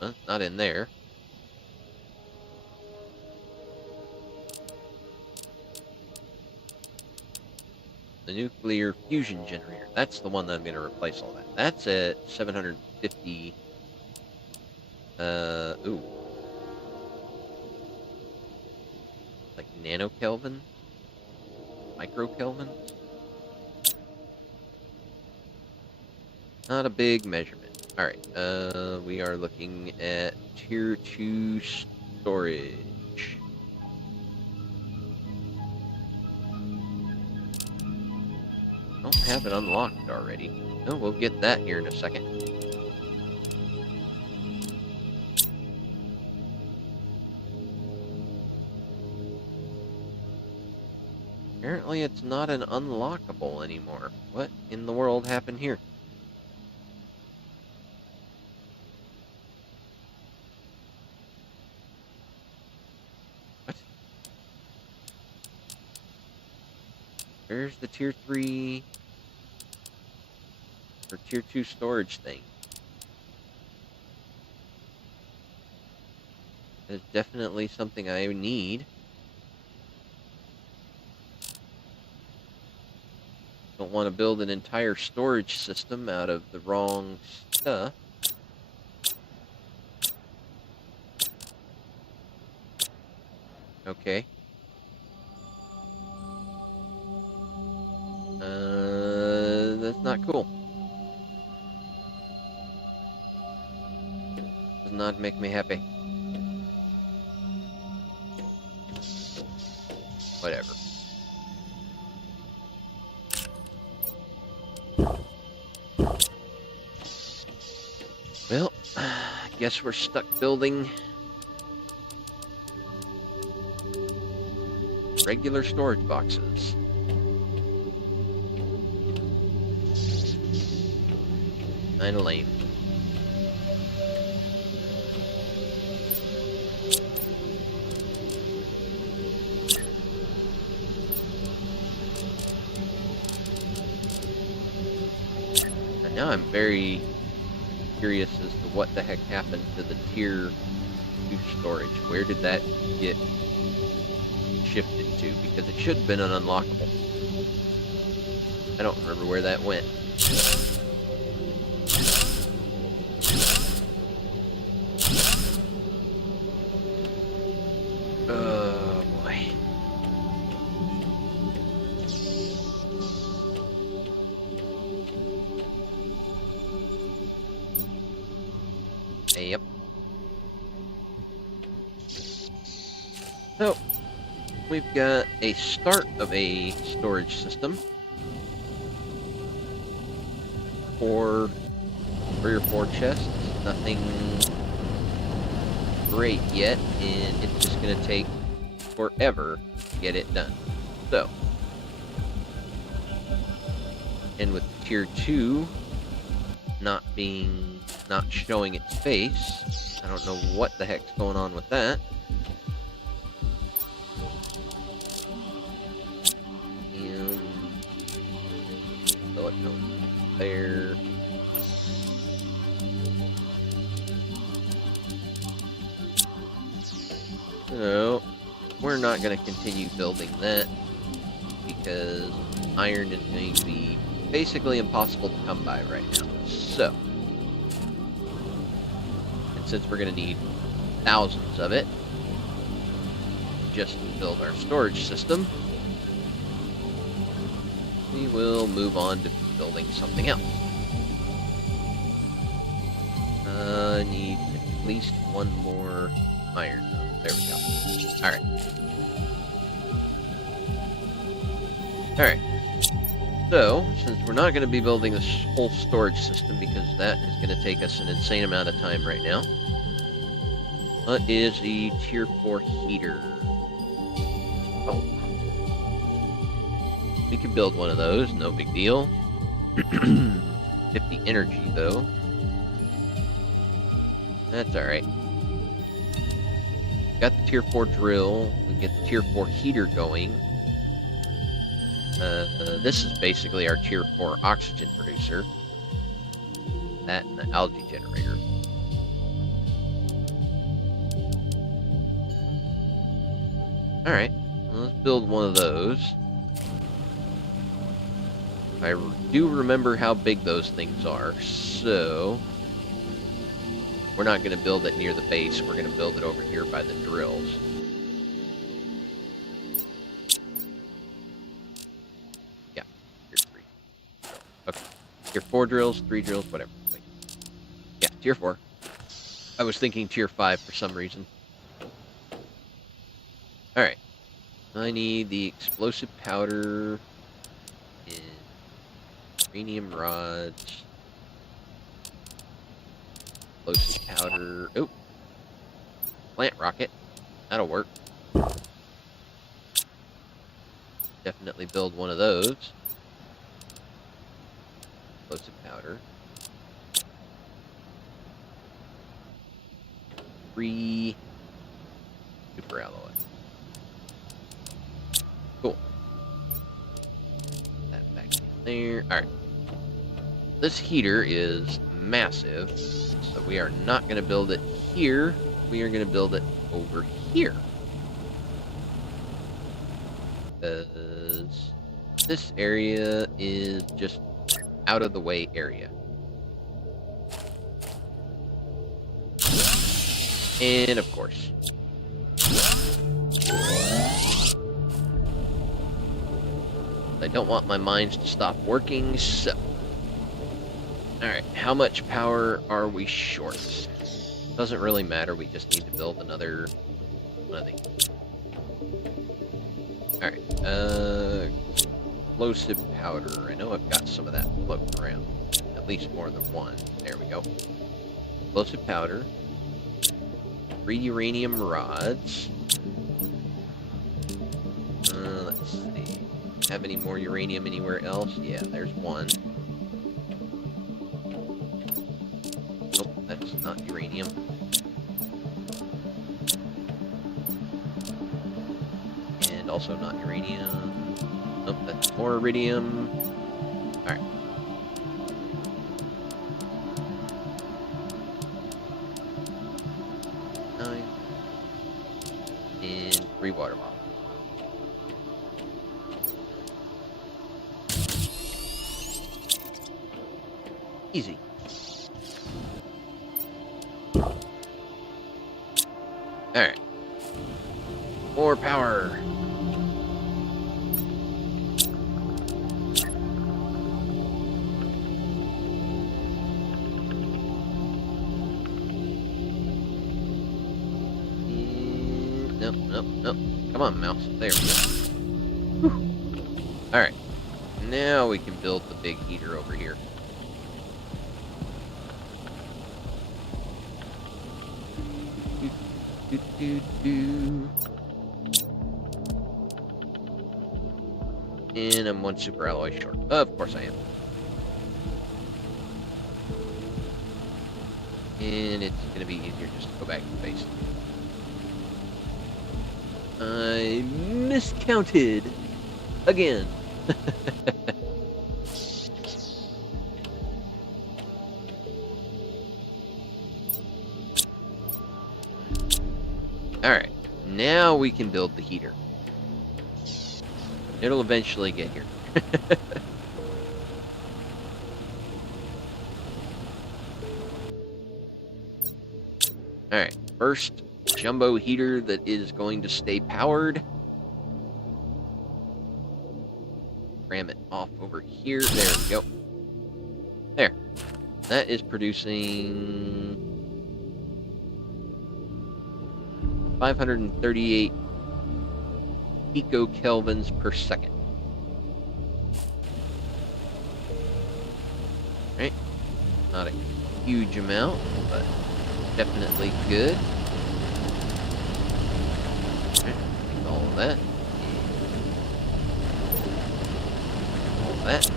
Well, not in there. The nuclear fusion generator. That's the one that I'm going to replace all that. That's at 750. Ooh. Like nanokelvin? Microkelvin? Not a big measurement. Alright, we are looking at tier 2 storage. Don't have it unlocked already. Oh, we'll get that here in a second. Apparently it's not an unlockable anymore. What in the world happened here? What? Where's the tier 3 or tier 2 storage thing? That's definitely something I need. Don't want to build an entire storage system out of the wrong stuff. Okay. That's not cool. Does not make me happy. Whatever. Well, I guess we're stuck building regular storage boxes. Kinda lame. And now I'm very curious as to what the heck happened to the tier 2 storage. Where did that get shifted to? Because it should have been an unlockable. I don't remember where that went. Oh boy. Yep. So, we've got a start of a storage system. 3 or 4 chests. Nothing great yet, and it's just going to take forever to get it done. So, and with tier 2 not showing its face, I don't know what the heck's going on with that. And silicone there. So, we're not going to continue building that because iron is going to be basically impossible to come by right now. So, and since we're going to need thousands of it just to build our storage system, we will move on to building something else. I need at least 1 more iron. Oh, there we go. Alright. Alright. So, since we're not going to be building this whole storage system because that is going to take us an insane amount of time right now, what is a tier 4 heater? Oh. We could build one of those, no big deal. 50 energy, though. That's alright. Got the tier 4 drill. We get the tier 4 heater going. This is basically our tier 4 oxygen producer. That and the algae generator. Alright, well, let's build one of those. I do remember how big those things are, so we're not going to build it near the base. We're going to build it over here by the drills. Yeah, tier 3. Okay, tier 4 drills, 3 drills, whatever. Wait. Yeah, tier 4. I was thinking tier 5 for some reason. Alright. I need the explosive powder and uranium rods. Explosive powder. Oh! Plant rocket. That'll work. Definitely build one of those. Explosive powder. 3 super alloy. Cool. Put that back in there. Alright. This heater is massive, so we are not going to build it here. We are going to build it over here. Because this area is just out of the way area. And of course, I don't want my mines to stop working, so alright, how much power are we short? Doesn't really matter, we just need to build another one of these. Alright, explosive powder. I know I've got some of that floating around. At least more than one. There we go. Explosive powder. 3 uranium rods. have any more uranium anywhere else? Yeah, there's one. Nope, that's not uranium. And also not uranium. Nope, that's more iridium. Alright. And 3 water bottles. Easy. Alright. More power. Nope, nope, nope. Come on, mouse. There we go. Alright. Now we can build the big heater over here. And I'm 1 super alloy short. Of course I am. And it's going to be easier just to go back to base. I miscounted again. Alright, now we can build the heater. It'll eventually get here. Alright, first jumbo heater that is going to stay powered. Ram it off over here. There we go. There. That is producing 538 picokelvins per second. Right? Not a huge amount, but definitely good. Right, take all of that. All of that.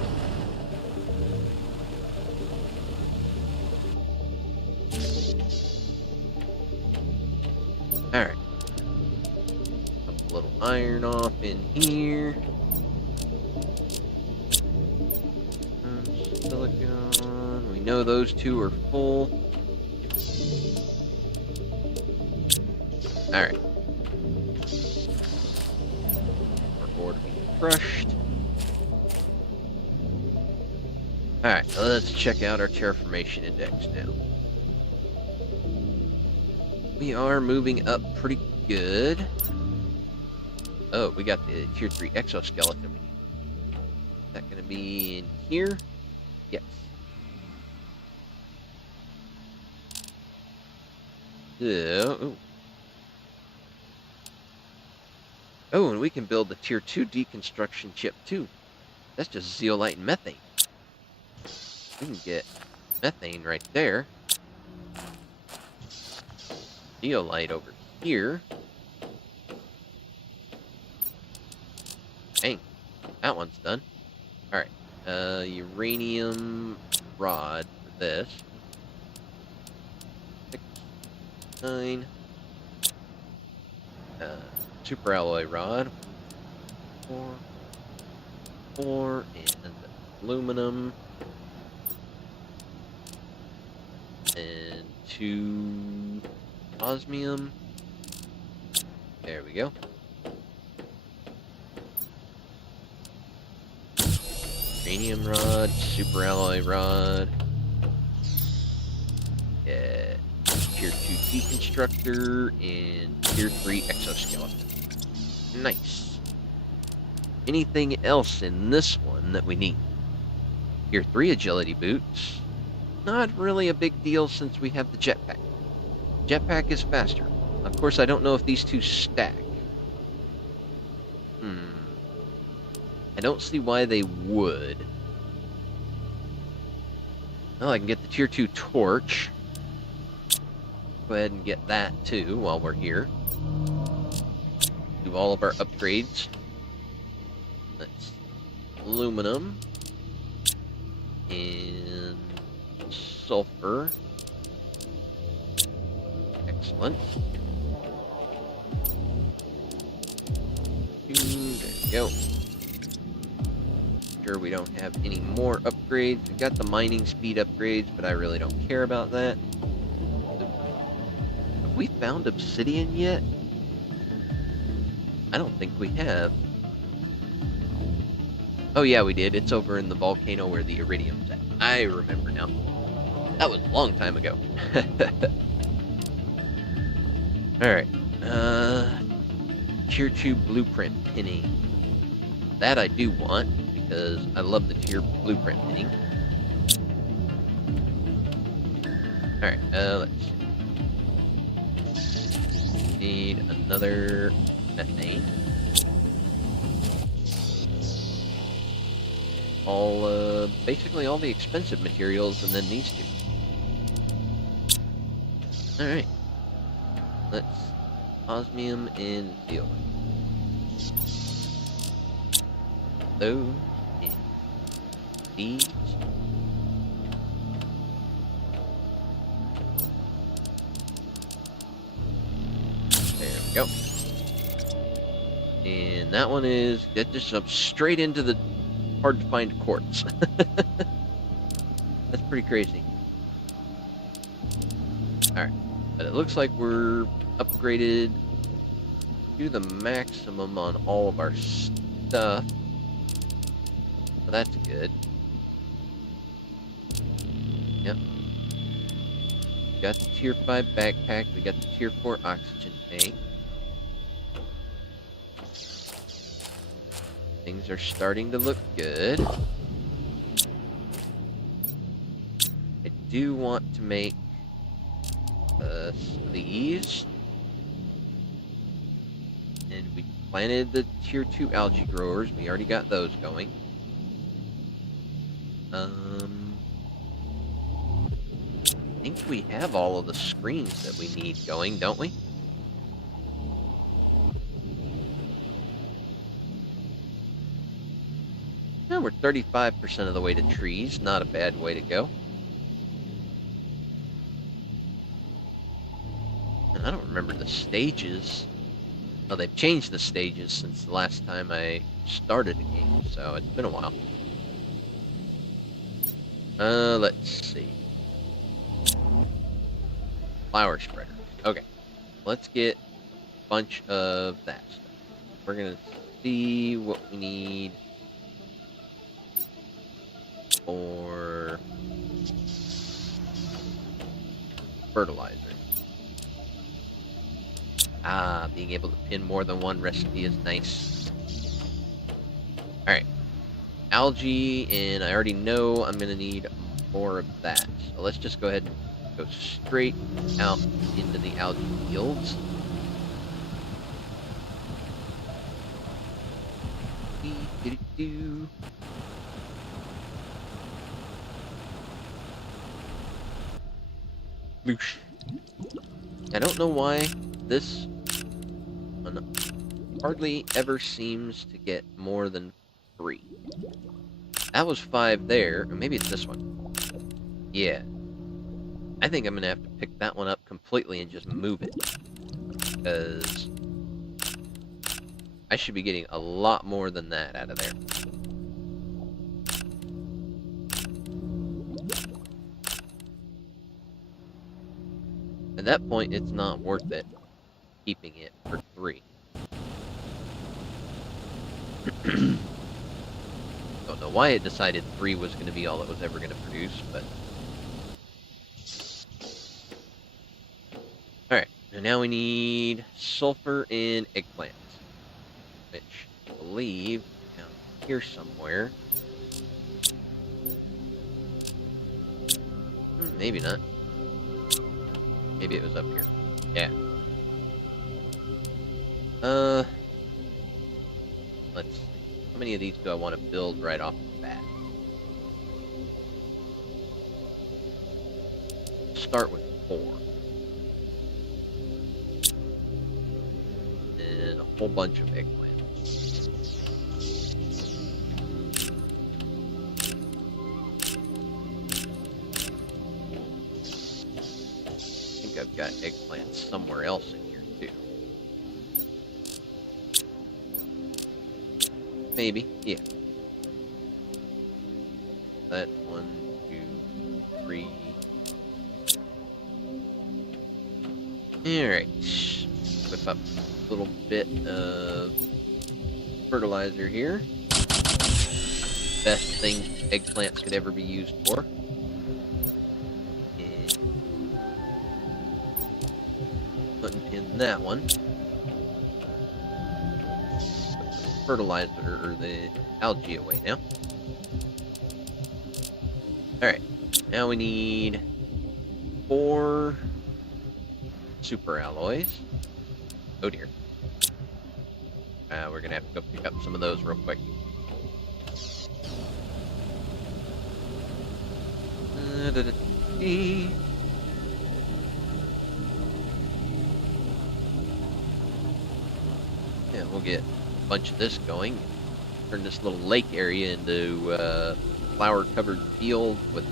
Alright. Put a little iron off in here. Silicon. We know those 2 are full. Alright. Ore to be crushed. Alright, let's check out our terraformation index now. We are moving up pretty good. Oh, we got the tier 3 exoskeleton we need. Is that going to be in here? Yes. Ooh. Oh, and we can build the tier 2 deconstruction chip too. That's just zeolite and methane. We can get methane right there. Zeolite over here. Dang, that one's done. Alright, uranium rod for this. 6, 9. Super alloy rod. 4, and aluminum. And 2 osmium. There we go. Uranium rod, super alloy rod. Yeah. Tier 2 deconstructor and tier 3 exoskeleton. Nice. Anything else in this one that we need? Tier 3 agility boots. Not really a big deal since we have the jetpack. Jetpack is faster. Of course, I don't know if these 2 stack. I don't see why they would. Well, I can get the tier 2 torch. Go ahead and get that too while we're here. Do all of our upgrades. Let's aluminum and sulfur. Excellent. There we go. Sure, we don't have any more upgrades. We got the mining speed upgrades, but I really don't care about that. Have we found obsidian yet? I don't think we have. Oh yeah, we did. It's over in the volcano where the iridium's at. I remember now. That was a long time ago. Alright. Tier 2 blueprint pinning. That I do want, because I love the tier blueprint pinning. Alright, let's see. Need another methane. Basically all the expensive materials, and then these two. Alright. Let's osmium and zeolite. Those and these. There we go. And that one is, that just jumps straight into the hard to find quartz. That's pretty crazy. Alright. But it looks like we're upgraded to the maximum on all of our stuff. So that's good. Yep. We got the tier 5 backpack. We got the tier 4 oxygen tank. Things are starting to look good. I do want to make these. And we planted the tier 2 algae growers. We already got those going. I think we have all of the screens that we need going, don't we? Yeah, we're 35% of the way to trees. Not a bad way to go. And I don't remember the stages. Oh, they've changed the stages since the last time I started the game, so it's been a while. Let's see. Flower spreader. Okay. Let's get a bunch of that stuff. We're gonna see what we need for fertilizer. Ah, being able to pin more than one recipe is nice. Alright. Algae, and I already know I'm going to need more of that. So let's just go ahead and go straight out into the algae fields. Loosh. I don't know why this one hardly ever seems to get more than 3. That was 5 there, or maybe it's this one. Yeah. I think I'm gonna have to pick that one up completely and just move it. Because I should be getting a lot more than that out of there. At that point, it's not worth it keeping it for 3. Don't know why it decided 3 was going to be all it was ever going to produce, but... Alright, and now we need sulfur and eggplants. Which I believe down here somewhere. Maybe not. Maybe it was up here. Yeah. Let's see. How many of these do I want to build right off the bat? Start with 4. And a whole bunch of eggplants. think I've got eggplants somewhere else in here, too. Maybe, yeah. That's 1, 2, 3. Alright. Whip up a little bit of fertilizer here. Best thing eggplants could ever be used for. And unpin that one. Put the fertilizer or the algae away now. Alright, now we need 4 super alloys. Oh dear. We're gonna have to go pick up some of those real quick. Yeah, we'll get a bunch of this going. Turn this little lake area into a flower-covered field with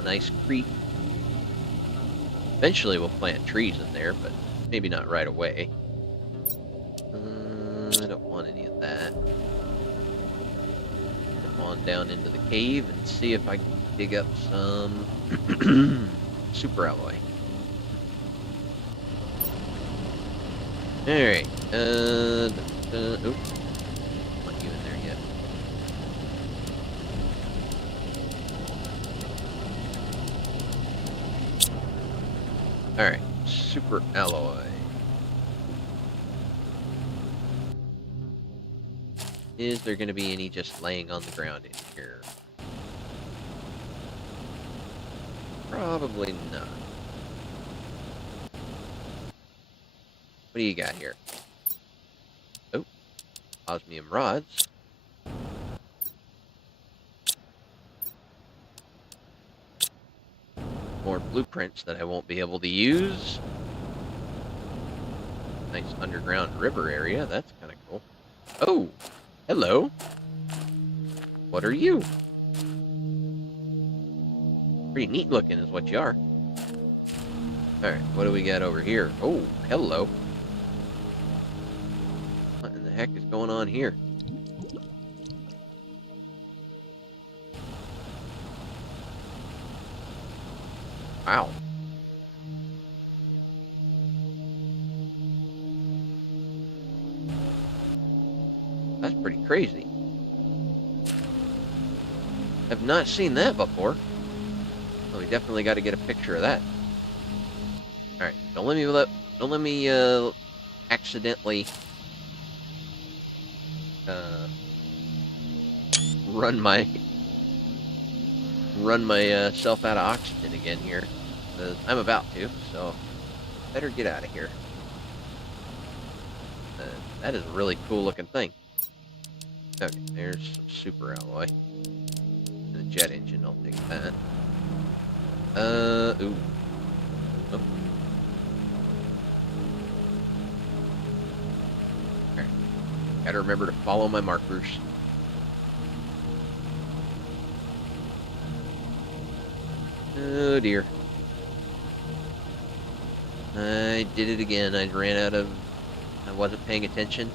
a nice creek. Eventually we'll plant trees in there, but maybe not right away. I don't want any of that. Come on down into the cave and see if I can dig up some super alloy. Alright, oops. Not you in there yet. Alright, super alloy. Is there going to be any just laying on the ground in here? Probably not. What do you got here? Oh, osmium rods. More blueprints that I won't be able to use. Nice underground river area. That's kind of cool. Oh, hello. What are you? Pretty neat looking is what you are. Alright, what do we got over here? Oh, hello. What in the heck is going on here? Wow. That's pretty crazy. I've not seen that before. So we definitely got to get a picture of that. All right, don't let me accidentally run myself out of oxygen again here. I'm about to, so better get out of here. That is a really cool looking thing. Okay, there's some super alloy. And a jet engine, I'll take that. Ooh. Oh. Alright. Gotta remember to follow my markers. Oh dear. I did it again. I wasn't paying attention.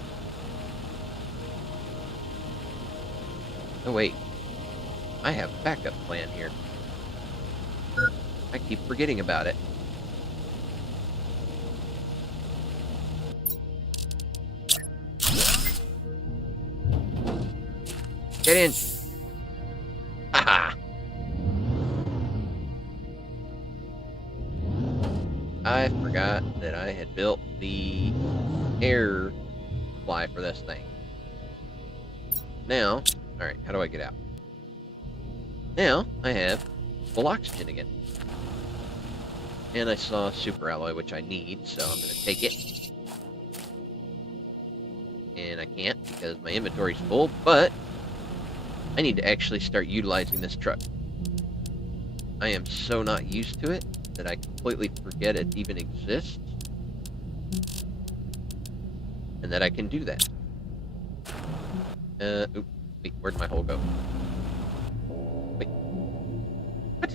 Oh wait. I have a backup plan here. I keep forgetting about it. Get in! Haha! I forgot that I had built the air supply for this thing. Now, alright, how do I get out? Now, I have full oxygen again. And I saw super alloy, which I need, so I'm going to take it. And I can't because my inventory's full, but I need to actually start utilizing this truck. I am so not used to it that I completely forget it even exists. And that I can do that. Oop, wait, where'd my hole go? Wait. What?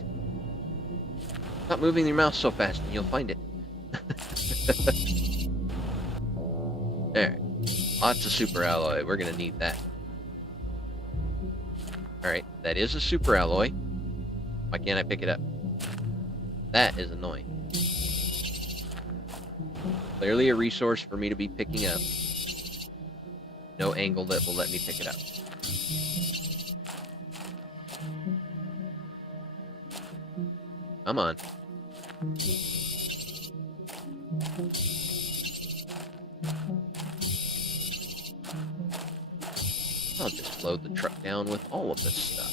Stop moving your mouse so fast and you'll find it. Alright. Lots of super alloy. We're gonna need that. Alright, that is a super alloy. Why can't I pick it up? That is annoying. Clearly a resource for me to be picking up. No angle that will let me pick it up. Come on. I'll just load the truck down with all of this stuff.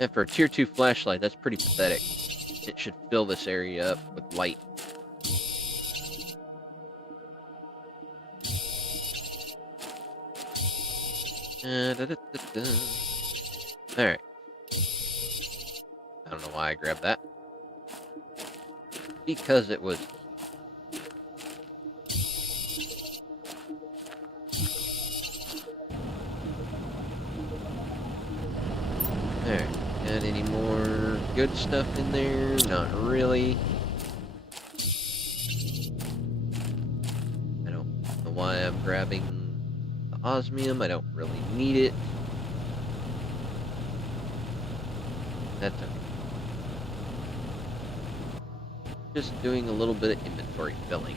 And for a tier 2 flashlight, that's pretty pathetic. It should fill this area up with light. Alright. I don't know why I grabbed that. Because it was... Alright. Got any more good stuff in there? Not really. I don't know why I'm grabbing the osmium. I don't really need it. That's okay. Just doing a little bit of inventory filling.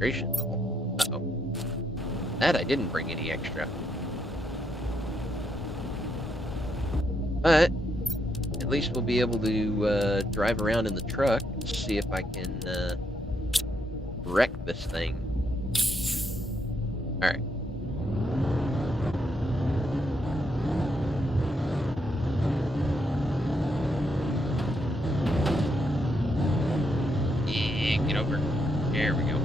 Hydration level. Uh-oh. That I didn't bring any extra. But at least we'll be able to drive around in the truck and see if I can wreck this thing. Alright. Yeah, get over. There we go.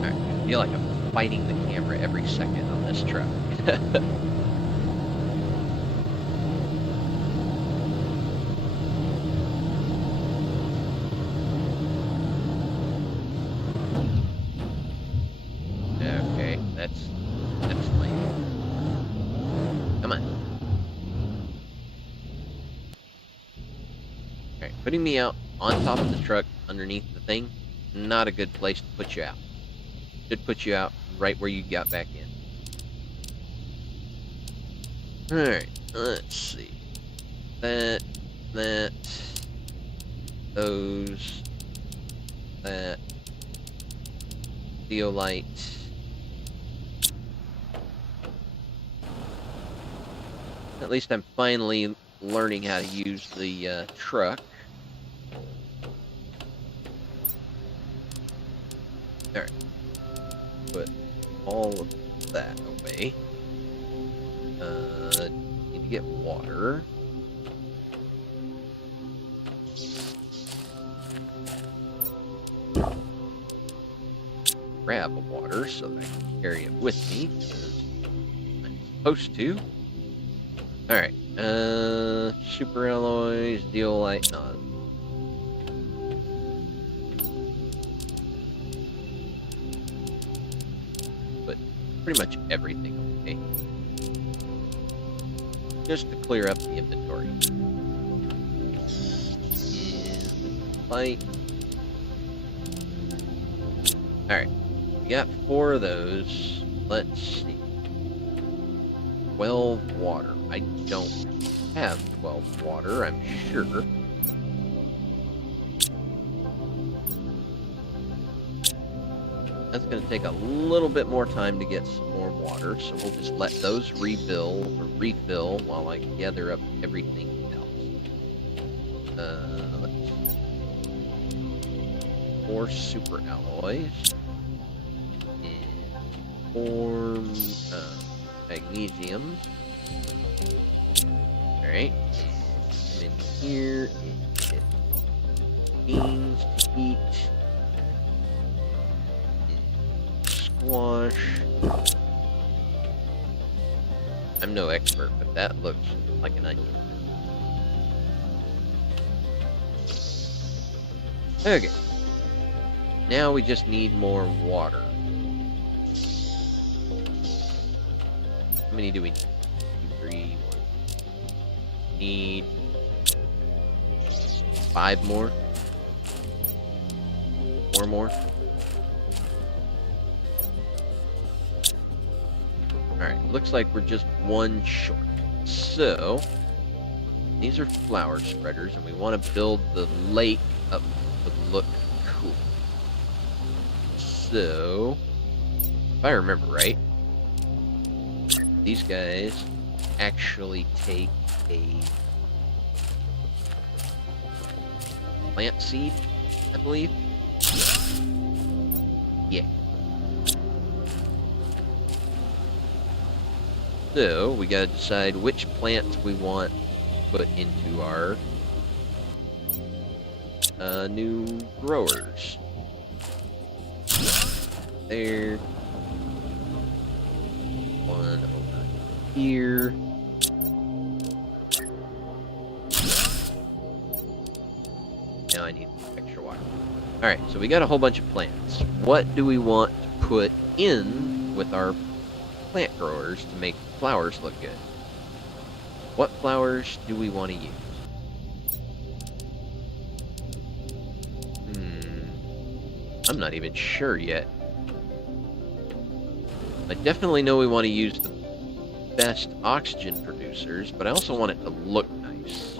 I feel like I'm fighting the camera every second on this truck. Okay, that's lame. Come on. Alright, putting me out on top of the truck underneath the thing, not a good place to put you out. Should put you out right where you got back in. Alright, let's see. That, those, that, zeolite. At least I'm finally learning how to use the truck. Alright. Put all of that away. Need to get water. Grab a water so that I can carry it with me, because I'm supposed to. Alright, super alloys, zeolite, no. Pretty much everything okay. Just to clear up the inventory. And light. Alright. We got 4 of those. Let's see. 12 water. I don't have 12 water, I'm sure. That's going to take a little bit more time to get some more water, so we'll just let those refill while I gather up everything else. Let's see. 4 super alloys. And form magnesium. Alright. Come in here and get beans to eat. Wash. I'm no expert, but that looks like an onion. Okay. Now we just need more water. How many do we need? 2, 3, 1. Need 5 more. 4 more. Alright, looks like we're just 1 short. So, these are flower spreaders, and we want to build the lake up to look cool. So, if I remember right, these guys actually take a plant seed, I believe. Yeah. So, we gotta decide which plants we want put into our new growers. There. One over here. Now I need extra water. Alright, so we got a whole bunch of plants. What do we want to put in with our plant growers to make the flowers look good? What flowers do we want to use? I'm not even sure yet. I definitely know we want to use the best oxygen producers, but I also want it to look nice.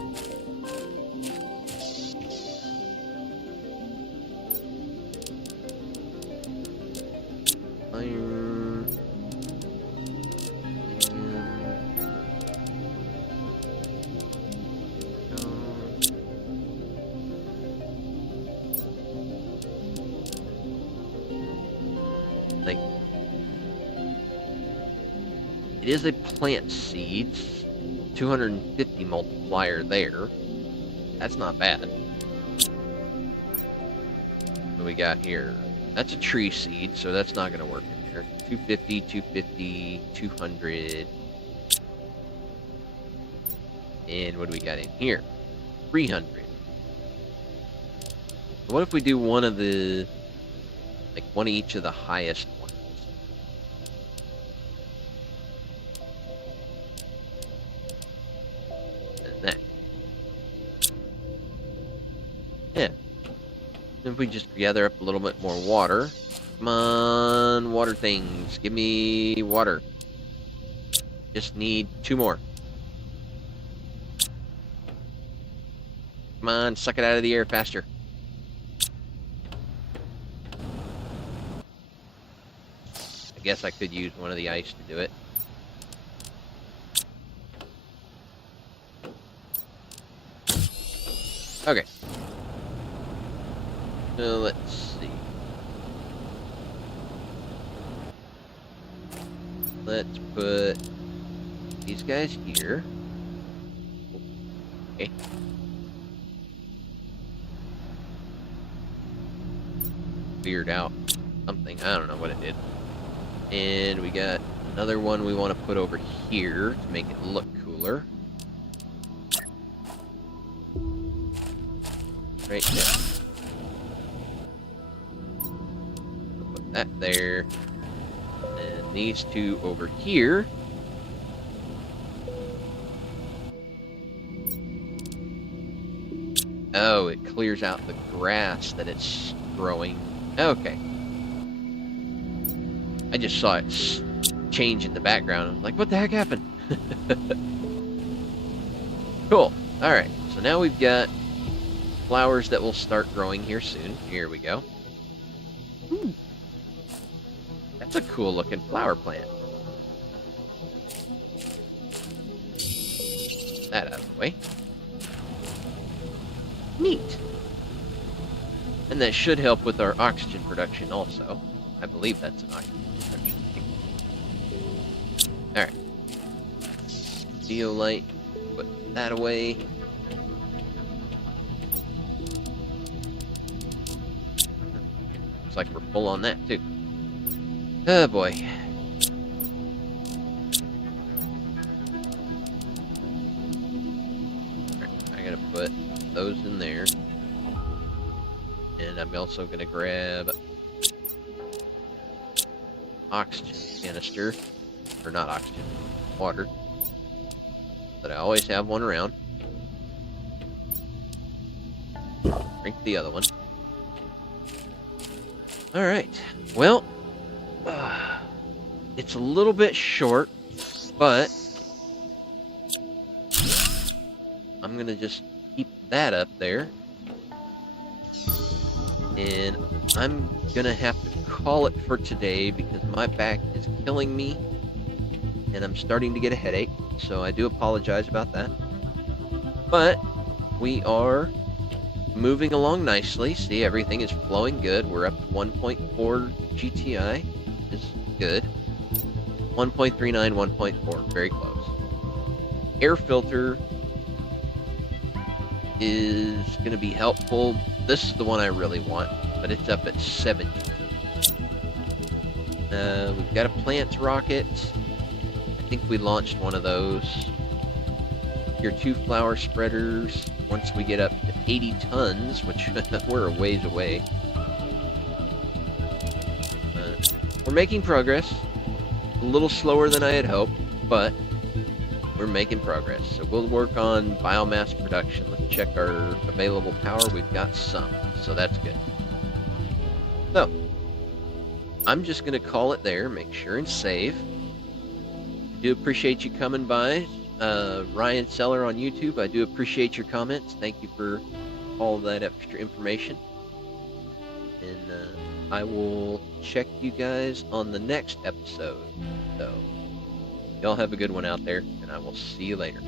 Iron. Like, it is a plant seeds, 250 multiplier there. That's not bad. What do we got here? That's a tree seed, so that's not going to work in here. 250, 250, 200. And what do we got in here? 300. What if we do one of the, like one of each of the highest ones? And that. Yeah. If we just gather up a little bit more water. Come on, water things. Give me water. Just need 2 more. Come on, suck it out of the air faster. I guess I could use one of the ice to do it. Okay. So let's see. Let's put these guys here. Okay. Figured out something. I don't know what it did. And we got another one we want to put over here to make it look cooler. Right there. Put that there. And these 2 over here. Oh, it clears out the grass that it's growing. Okay. I just saw it change in the background. I was like, what the heck happened? Cool. Alright, so now we've got flowers that will start growing here soon. Here we go. Ooh. That's a cool looking flower plant. That out of the way. Neat. And that should help with our oxygen production also. I believe that's an oxygen production thing. Alright. Zeolite. Put that away. Looks like we're full on that too. Oh boy. I gotta put those in there. And I'm also gonna grab oxygen canister. Or not oxygen, water. But I always have one around. Drink the other one. Alright. Well, it's a little bit short, but I'm gonna just keep that up there. And I'm gonna have to call it for today because my back is killing me and I'm starting to get a headache, so I do apologize about that. But we are moving along nicely. See, everything is flowing good. We're up to 1.4 GTI. Is good. 1.39, 1.4, very close. Air filter is going to be helpful. This is the one I really want, but it's up at 70. We've got a plant rocket. I think we launched one of those. Your 2 flower spreaders. Once we get up to 80 tons, which we're a ways away. We're making progress. A little slower than I had hoped, but we're making progress. So we'll work on biomass production. Let's check our available power. We've got some, so that's good. So, I'm just going to call it there, make sure and save. I do appreciate you coming by. Ryan Seller on YouTube, I do appreciate your comments. Thank you for all that extra information. And I will check you guys on the next episode. So, y'all have a good one out there, and I will see you later.